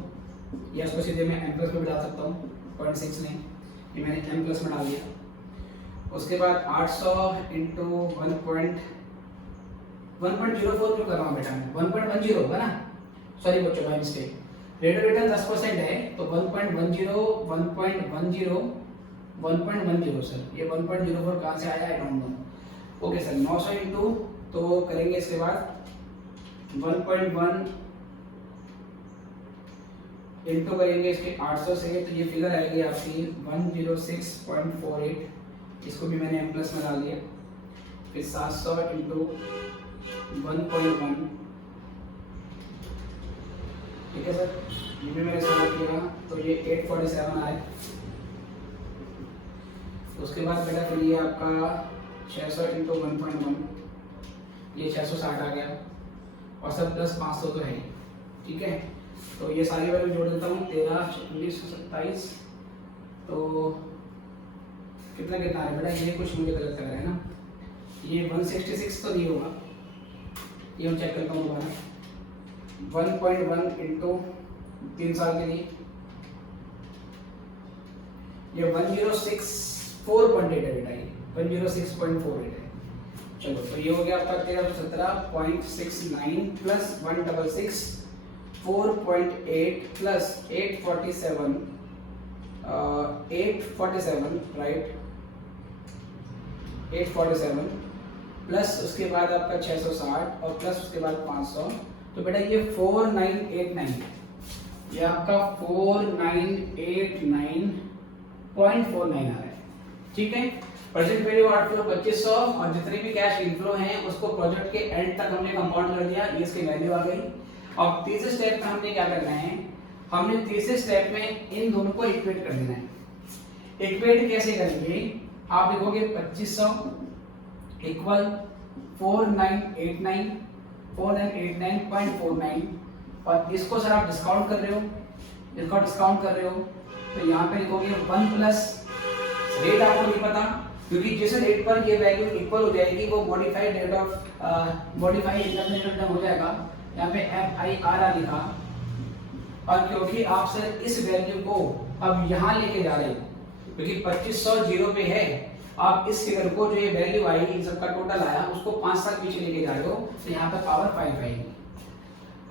या इसको सीधे मैं m प्लस में डाल सकता हूँ 0.69, ये मैंने m प्लस में डाल दिया। उसके बाद 800 इंटू 1.04 क्यों कर रहा हूँ बेटा मैं, 1.10 होगा ना, सॉरी बच्चों by mistake, rate of return 10% है तो 1.10 सर, ये 1.04 कहाँ से आया I don't know. Okay sir 900 into तो करेंगे इसके बाद 1.1 इंटू करेंगे इसके 800 से, तो ये फिगर आएगी आपकी 106.48, इसको भी मैंने m प्लस में डाल दिया। फिर 700 इंटू 1.1, ठीक है सर, ये भी मैंने सॉल्व किया तो ये 847 आए। उसके बाद बेटा फिर ये आपका 600 इंटू 1.1, ये 660 आ गया और सब प्लस 500 तो है, ठीक है। तो ये सारी वैल्यू जोड़ देता हूँ 13, 19, 27, तो कितना कितना है बेटा, ये कुछ मुझे गलत लग रहा है ना, ये 166 तो नहीं होगा, ये हम चेक करता हूँ दोबारा। 1.1 इंटू 3 साल के लिए ये 106.48 है बेटा, ये 106.48 है। चलो तो ये हो गया आपका 1317.69 प्लस 166 4.8 प्लस 847 राइट, 847 प्लस उसके बाद आपका 660 और प्लस उसके बाद 500, तो बेटा ये 4989 है, ये आपका 4989.49 आ रहा है, ठीक है। प्रेजेंट वैल्यू आउटफ्लो 2500 और जितने भी कैश इनफ्लो हैं उसको प्रोजेक्ट के एंड तक हमने कंपाउंड कर दिया, ये इसकी वैल्यू आ गई। अब तीसरे स्टेप में हमने क्या करना है, हमने तीसरे स्टेप में इन दोनों को इक्वेट कर देना है। इक्वेट कैसे करेंगे, आप लिखोगे 2500 इक्वल 4989.49 और इसको सर आप डिस्काउंट कर रहे हो, इसको डिस्काउंट कर रहे हो तो यहाँ पे लिखोगे 1 प्लस रेट, आपको नहीं पता क्योंकि जिस रेट पर ये वैल्यू इक्वल हो जाएगी वो modified rate of modified international return हो जाएगा, यहाँ पे FIRR लिखा। और क्योंकि आप सर इस वैल्यू को अब यहाँ लेके जा रहे हो क्योंकि 2500 जीरो पे है, आप इस फिगर को जो ये वैल्यू आई इन सबका टोटल आया उसको 5 साल पीछे लेके जा रहे हो, तो यहाँ पर पावर 5 आएगी।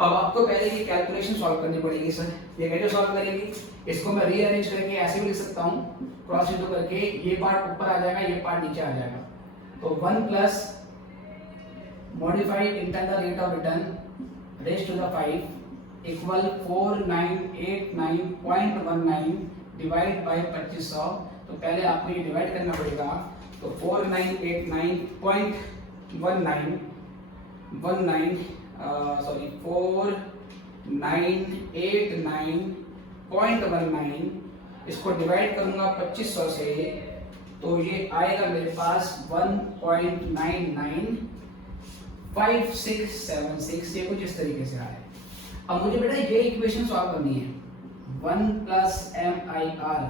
अब आपको पहले ये कैलकुलेशन सॉल्व करनी पड़ेगी सर, ये कैसे सॉल्व करेंगी, इसको मैं रीअरेंज करके ऐसे भी लिख सकता हूँ, क्रॉस इंटू करके ये पार्ट ऊपर आ जाएगा, ये पार्ट नीचे आ जाएगा, तो 1 plus modified internal rate of return raise to the 5 equal 4989.19 divide by 2500, तो पहले आपको ये डिवाइड करना पड़ेगा, तो 4989.19 इसको डिवाइड करूंगा 2500 से, तो ये आएगा मेरे पास 1.995676, ये कुछ इस तरीके से आया। अब मुझे बेटा ये इक्वेशन सॉल्व करनी है, 1 प्लस MIR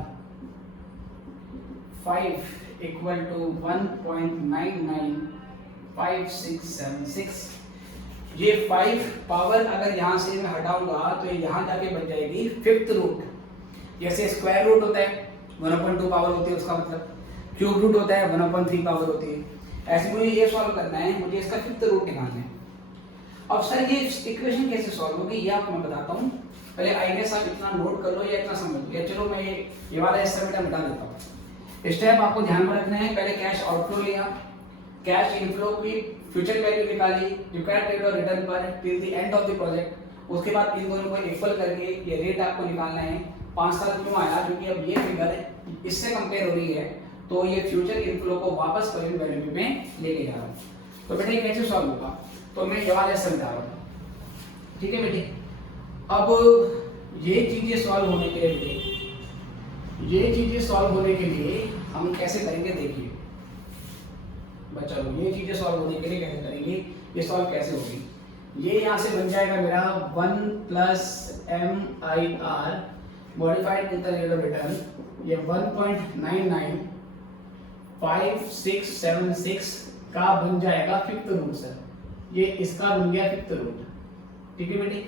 5 इक्वल टू 1.995676, ये 5 पावर अगर यहाँ से मैं हटाऊंगा तो ये यहाँ जाके बन जाएगी 5th रूट, जैसे स्क्वायर रूट होता है 1/2 पावर होती है, उसका मतलब क्यूब रूट होता है 1/3 पावर होती है, ऐसे मुझे ये सॉल्व करना है, मुझे इसका 5th रूट निकालना है। अब सर ये इक्वेशन कैसे सॉल्व होगी ये आपको मैं बताता हूँ, पहले आई गेस आप इतना नोट कर लो या इतना समझ लो, या चलो मैं ये वाला स्टेप मिटा देता हूँ। स्टेप आपको ध्यान में रखना है, पहले कैश आउटफ्लो लिया, कैश इनफ्लो की फ्यूचर वैल्यू निकाली रिक्वायर्ड रेट ऑफ रिटर्न पर till the end of the project, उसके बाद इन दोनों को इक्वल करके ये रेट आपको निकालना है। 5 साल क्यों आया, क्योंकि अब ये फिगर इससे कंपेयर हो रही है, तो ये फ्यूचर इनफ्लो को वापस प्रेजेंट वैल्यू में लेके जा रहा हूँ। तो बेटा ये कैसे सॉल्व होगा, तो मैं ये वाला समझा रहा हूँ, ठीक है बेटे। अब ये चीजें सॉल्व होने के लिए ये चीजें सॉल्व होने के लिए हम कैसे करेंगे देखिए बच्चा लोग, ये चीजें सॉल्व होने के लिए कैसे करेंगे, ये सॉल्व कैसे होगी। ये यहाँ से बन जाएगा मेरा 1 plus MIR modified in the return, ये 1.995676 का बन जाएगा फिफ्थ रूट सर, ये इसका बन गया फिफ्थ रूट। ठीक है बेटी,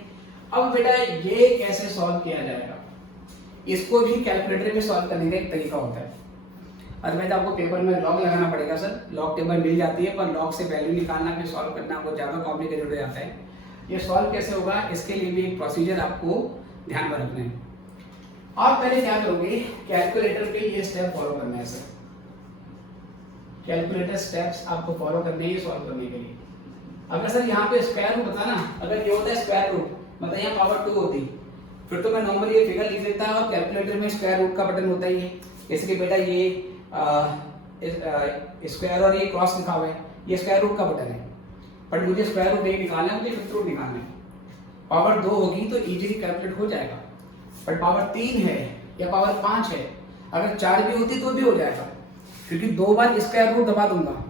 अब बेटा ये कैसे सॉल्व किया जाएगा, इसको भी कैलकुलेटर में सॉल्व करने का एक तरीका होता है। अदरवाइज आपको पेपर में लॉग लगाना पड़ेगा सर, लॉग टेबल मिल जाती है पर लॉग से वैल्यू निकालना फिर सॉल्व करना वो ज़्यादा कॉम्प्लिकेटेड हो जाता है। ये सॉल्व कैसे होगा, इसके लिए भी एक प्रोसीजर आपको ध्यान में रखना है। आप पहले क्या करोगे, कैलकुलेटर पे ये स्टेप फॉलो करना है सर, कैलकुलेटर स्टेप्स आपको फॉलो करने हैं सॉल्व करने के लिए। अगर सर यहाँ पे स्क्वायर रूट होता ना, अगर ये होता है स्क्वायर रूट मतलब यहाँ पावर 2 होती, फिर तो मैं नॉर्मली ये फिगर लिख देता और कैलकुलेटर में स्क्वायर रूट का बटन होता ही है। जैसे कि बेटा ये स्क्वायर और ये क्रॉस लिखा हुआ है, ये स्क्वायर रूट का बटन है, बट मुझे स्क्वायर रूट नहीं निकालना है, मुझे फिफ्थ रूट निकालना है। पावर 2 होगी तो इजीली कैलकुलेट हो जाएगा, बट पावर 3 है या पावर 5 है, अगर 4 भी होती तो भी हो जाएगा, क्योंकि 2 बार स्क्वायर रूट दबा दूंगा।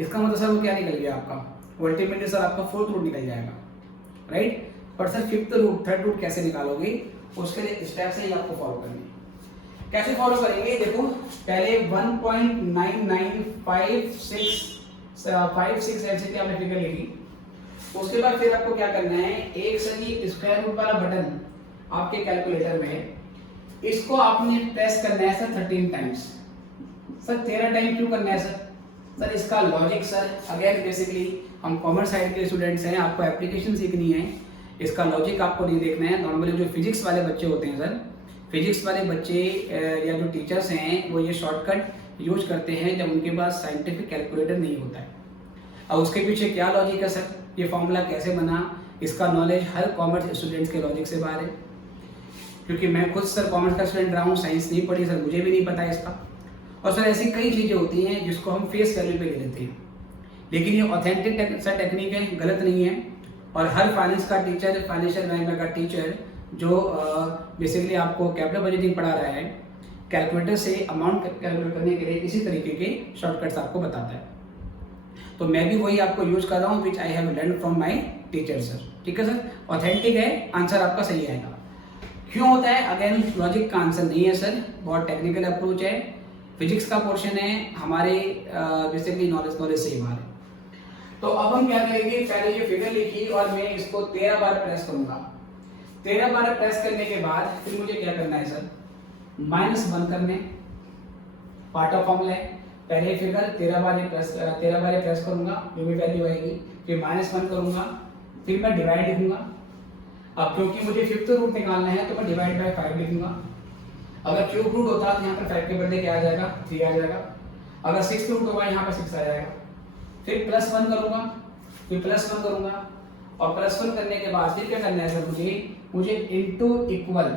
इसका मतलब सर वो क्या निकल गया आपका, अल्टीमेटली सर आपका फोर्थ रूट निकल जाएगा, राइट। पर sir fifth root third root कैसे निकालोगे, उसके लिए स्टेप्स है आपको फॉलो करनी है। कैसे फॉलो करेंगे देखो, पहले 1.9956 ऐसे की आपने फिगर लिखी, उसके बाद फिर आपको क्या करना है, एक सर ये स्क्वायर रूट वाला बटन आपके कैलकुलेटर में, इसको आपने प्रेस करना है सर 13 टाइम्स। सर 13 टाइम क्यों करना है सर, सर इसका लॉजिक सर अगेन बेसिकली हम कॉमर्स साइड के स्टूडेंट्स हैं, आपको एप्लीकेशन सीखनी है, इसका लॉजिक आपको नहीं देखना है। नॉर्मली जो फिजिक्स वाले बच्चे होते हैं सर, फिजिक्स वाले बच्चे या जो टीचर्स हैं वो ये शॉर्टकट यूज करते हैं जब उनके पास साइंटिफिक कैलकुलेटर नहीं होता है। अब उसके पीछे क्या लॉजिक है सर, ये फॉर्मूला कैसे बना, इसका नॉलेज हर कॉमर्स स्टूडेंट्स के लॉजिक से बाहर है, क्योंकि मैं खुद सर कॉमर्स का स्टूडेंट रहा हूँ, साइंस नहीं पढ़ी सर, मुझे भी नहीं पता इसका। और सर ऐसी कई चीज़ें होती हैं जिसको हम फेस वैल्यू पे ले लेते हैं, लेकिन ये ऑथेंटिक सर टेक्निक है, गलत नहीं है। और हर फाइनेंस का टीचर, फाइनेंशियल मैनेजमेंट का टीचर जो बेसिकली आपको कैपिटल बजटिंग पढ़ा रहा है, कैलकुलेटर से अमाउंट कैलकुलेट करने के लिए इसी तरीके के शॉर्टकट्स आपको बताता है। तो मैं भी वही आपको यूज कर रहा हूँ, which I have learn from my teacher sir. ठीक है सर, ऑथेंटिक है, आंसर आपका सही आएगा। क्यों होता है, अगेन लॉजिक का आंसर नहीं है सर, बहुत टेक्निकल अप्रोच है, फिजिक्स का पोर्शन है, हमारे बेसिकली नॉलेज से ही बाहर है। तो अब हम क्या करेंगे, पहले ये फिगर लिखी और मैं इसको 13 बार प्रेस करूंगा। 13 बार प्रेस करने के बाद फिर मुझे क्या करना है सर, -1 करने, पार्ट ऑफ फॉर्मूला है। पहले फिगर 13 बार प्रेस करूंगा, जो भी वैल्यू आएगी, फिर -1 करूंगा, फिर मैं डिवाइड लिखूंगा। अब क्योंकि मुझे फिफ्थ रूट निकालना है तो मैं डिवाइड बाय 5 लिखूंगा। अगर क्यूब रूट होता तो यहाँ पर 5 के बदले क्या आ जाएगा, 3 आ जाएगा। अगर 6 रूट होगा यहाँ पर 6 आ जाएगा। फिर +1 करूंगा, फिर +1 करूंगा, और +1 करने के बाद फिर क्या करना है सर, मुझे इनटू इक्वल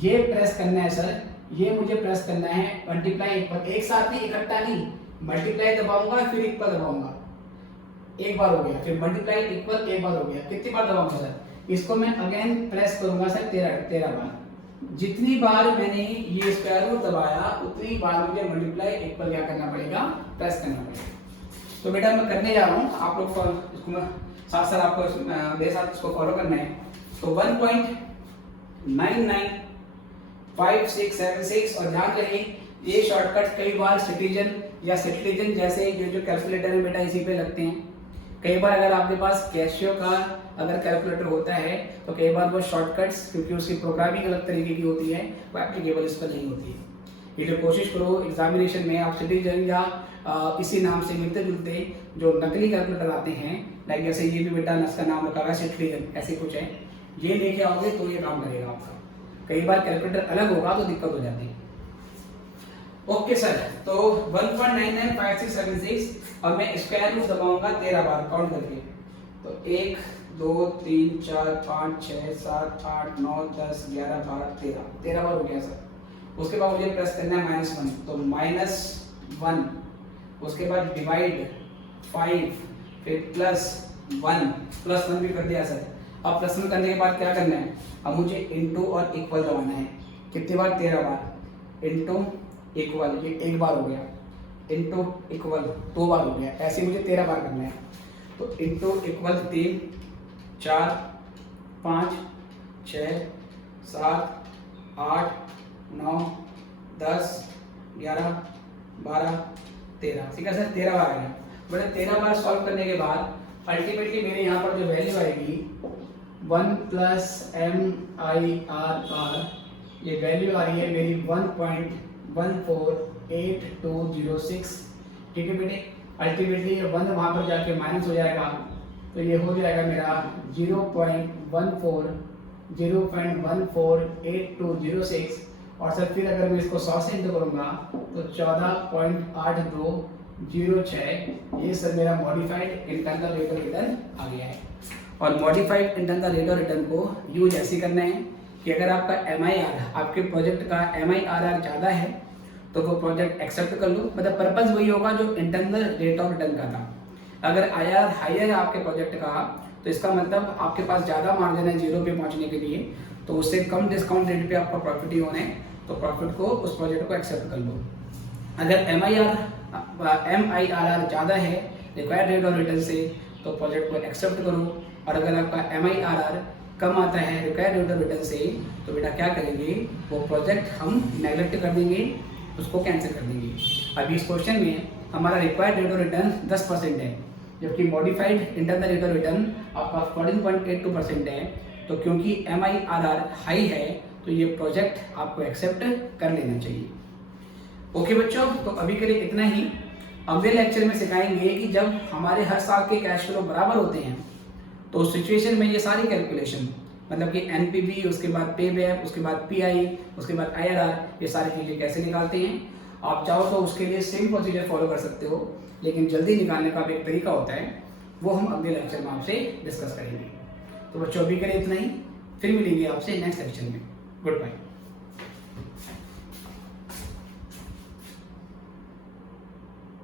ये प्रेस करना है सर, ये मुझे प्रेस करना है, मल्टीप्लाई इक्वल, एक साथ ही इकट्ठा नहीं, मल्टीप्लाई दबाऊंगा फिर इक्वल दबाऊंगा, एक बार हो गया, फिर मल्टीप्लाई इक्वल एक बार हो गया, कितनी बार दबाऊंगा सर, इसको मैं अगेन प्रेस करूंगा सर 13 बार। जितनी बार मैंने ये स्क्वायर रूट दबाया उतनी बार मुझे मल्टीप्लाई इक्वल क्या करना पड़ेगा, प्रेस करना पड़ेगा। तो बेटा मैं करने जा रहा हूँ, आप लोग इसको साथ साथ आपको मेरे साथ इसको फॉलो करना है। तो 1.995676, और ध्यान रखिए ये शॉर्टकट कई बार सिटीजन या सिटीजन जैसे ये जो कैलकुलेटर है बेटा इसी पे लगते हैं। कई बार अगर आपके पास कैशियो का अगर कैलकुलेटर होता है तो कई बार वो शॉर्टकट्स, क्योंकि उसकी प्रोग्रामिंग अलग तरीके की होती है, वो एप्लीकेबल इस पर नहीं होती है। इसलिए कोशिश करो एग्जामिनेशन में आप सिटीजन या इसी नाम से मिलते जुलते जो नकली कैलकुलेटर आते हैं, लाइक जैसे ये भी बेटा इसका नाम रखा हुआ है सिटीजन, ऐसे कुछ है, ये लेके आओगे तो ये काम करेगा आपका। कई बार कैलकुलेटर अलग होगा तो दिक्कत हो जाती है। ओके सर, तो 1.995676 और मैं स्क्वायर रूट दबाऊंगा 13 बार काउंट करके। तो 1 2 3 4 5 6 7 8 9 10 11 12 13 बार हो गया सर। उसके बाद मुझे प्रेस करना है -1, तो -1, उसके बाद डिवाइड 5, फिर +1 भी कर दिया सर। अब प्लस वन करने के बाद क्या करना है, अब मुझे इनटू और इक्वल दबाना है। कितनी बार, 13 बार। इनटू इक्वल, ये एक बार हो गया, इनटू इक्वल 2 बार हो गया, ऐसे मुझे 13 बार करना है। तो इनटू इक्वल 3 4 5 6 7 8 9 10 11 12 13, ठीक है सर, 13 बार आएगा। बड़े 13 बार सॉल्व करने के बाद अल्टीमेटली मेरे यहाँ पर जो वैल्यू आएगी 1 प्लस MIRR, ये वैल्यू आ रही है मेरी 1.148206, ठीक है बेटे। अल्टीमेटली ये 1 वहाँ पर जाके माइनस हो जाएगा, तो ये हो जाएगा मेरा 0.148206। और सर फिर अगर मैं इसको 100 से इंटू करूँगा तो 14.8206, ये सर मेरा modified internal rate of return आ गया है। और modified internal rate of return को यूज ऐसे करना है कि अगर आपका MIR, आपके प्रोजेक्ट का MIRR ज़्यादा है तो वो प्रोजेक्ट एक्सेप्ट कर लो, मतलब पर्पज़ वही होगा जो इंटरनल रेट ऑफ रिटर्न का था। अगर IRR हायर है आपके प्रोजेक्ट का तो इसका मतलब आपके पास ज़्यादा मार्जिन है जीरो पे पहुँचने के लिए, तो उससे कम डिस्काउंट रेट पे आपका प्रॉफिट ही होना है, तो प्रॉफिट को उस प्रोजेक्ट को एक्सेप्ट कर लो। अगर MIRR ज़्यादा है रिक्वायर्ड रेट ऑफ रिटर्न से तो प्रोजेक्ट को एक्सेप्ट करो, और अगर आपका MIRR कम आता है रिक्वायर्ड रेट ऑफ रिटर्न से तो बेटा क्या करेंगे, वो प्रोजेक्ट हम नेगलेक्ट कर देंगे, उसको कैंसिल कर देंगे। अभी इस क्वेश्चन में हमारा रिक्वायर्ड रेट ऑफ रिटर्न 10% है, जबकि modified internal rate of return आपका 14.82% है। तो क्योंकि MIRR हाई है तो ये प्रोजेक्ट आपको एक्सेप्ट कर लेना चाहिए। ओके बच्चों, तो अभी के लिए इतना ही। अगले लेक्चर में सिखाएंगे कि जब हमारे हर साल के कैश फ्लो बराबर होते हैं तो उस सिचुएशन में ये सारी कैलकुलेशन, मतलब कि NPV, उसके बाद पे बैक, उसके बाद PI, उसके बाद IRR, ये सारी चीज़ें कैसे निकालते हैं। आप चाहो तो उसके लिए सेम प्रोसीजर फॉलो कर सकते हो, लेकिन जल्दी निकालने का भी एक तरीका होता है, वो हम अगले लेक्चर में आपसे डिस्कस करेंगे। तो बच्चों अभी के लिए इतना ही, फिर मिलेंगे आपसे नेक्स्ट लेक्चर में। Good bye.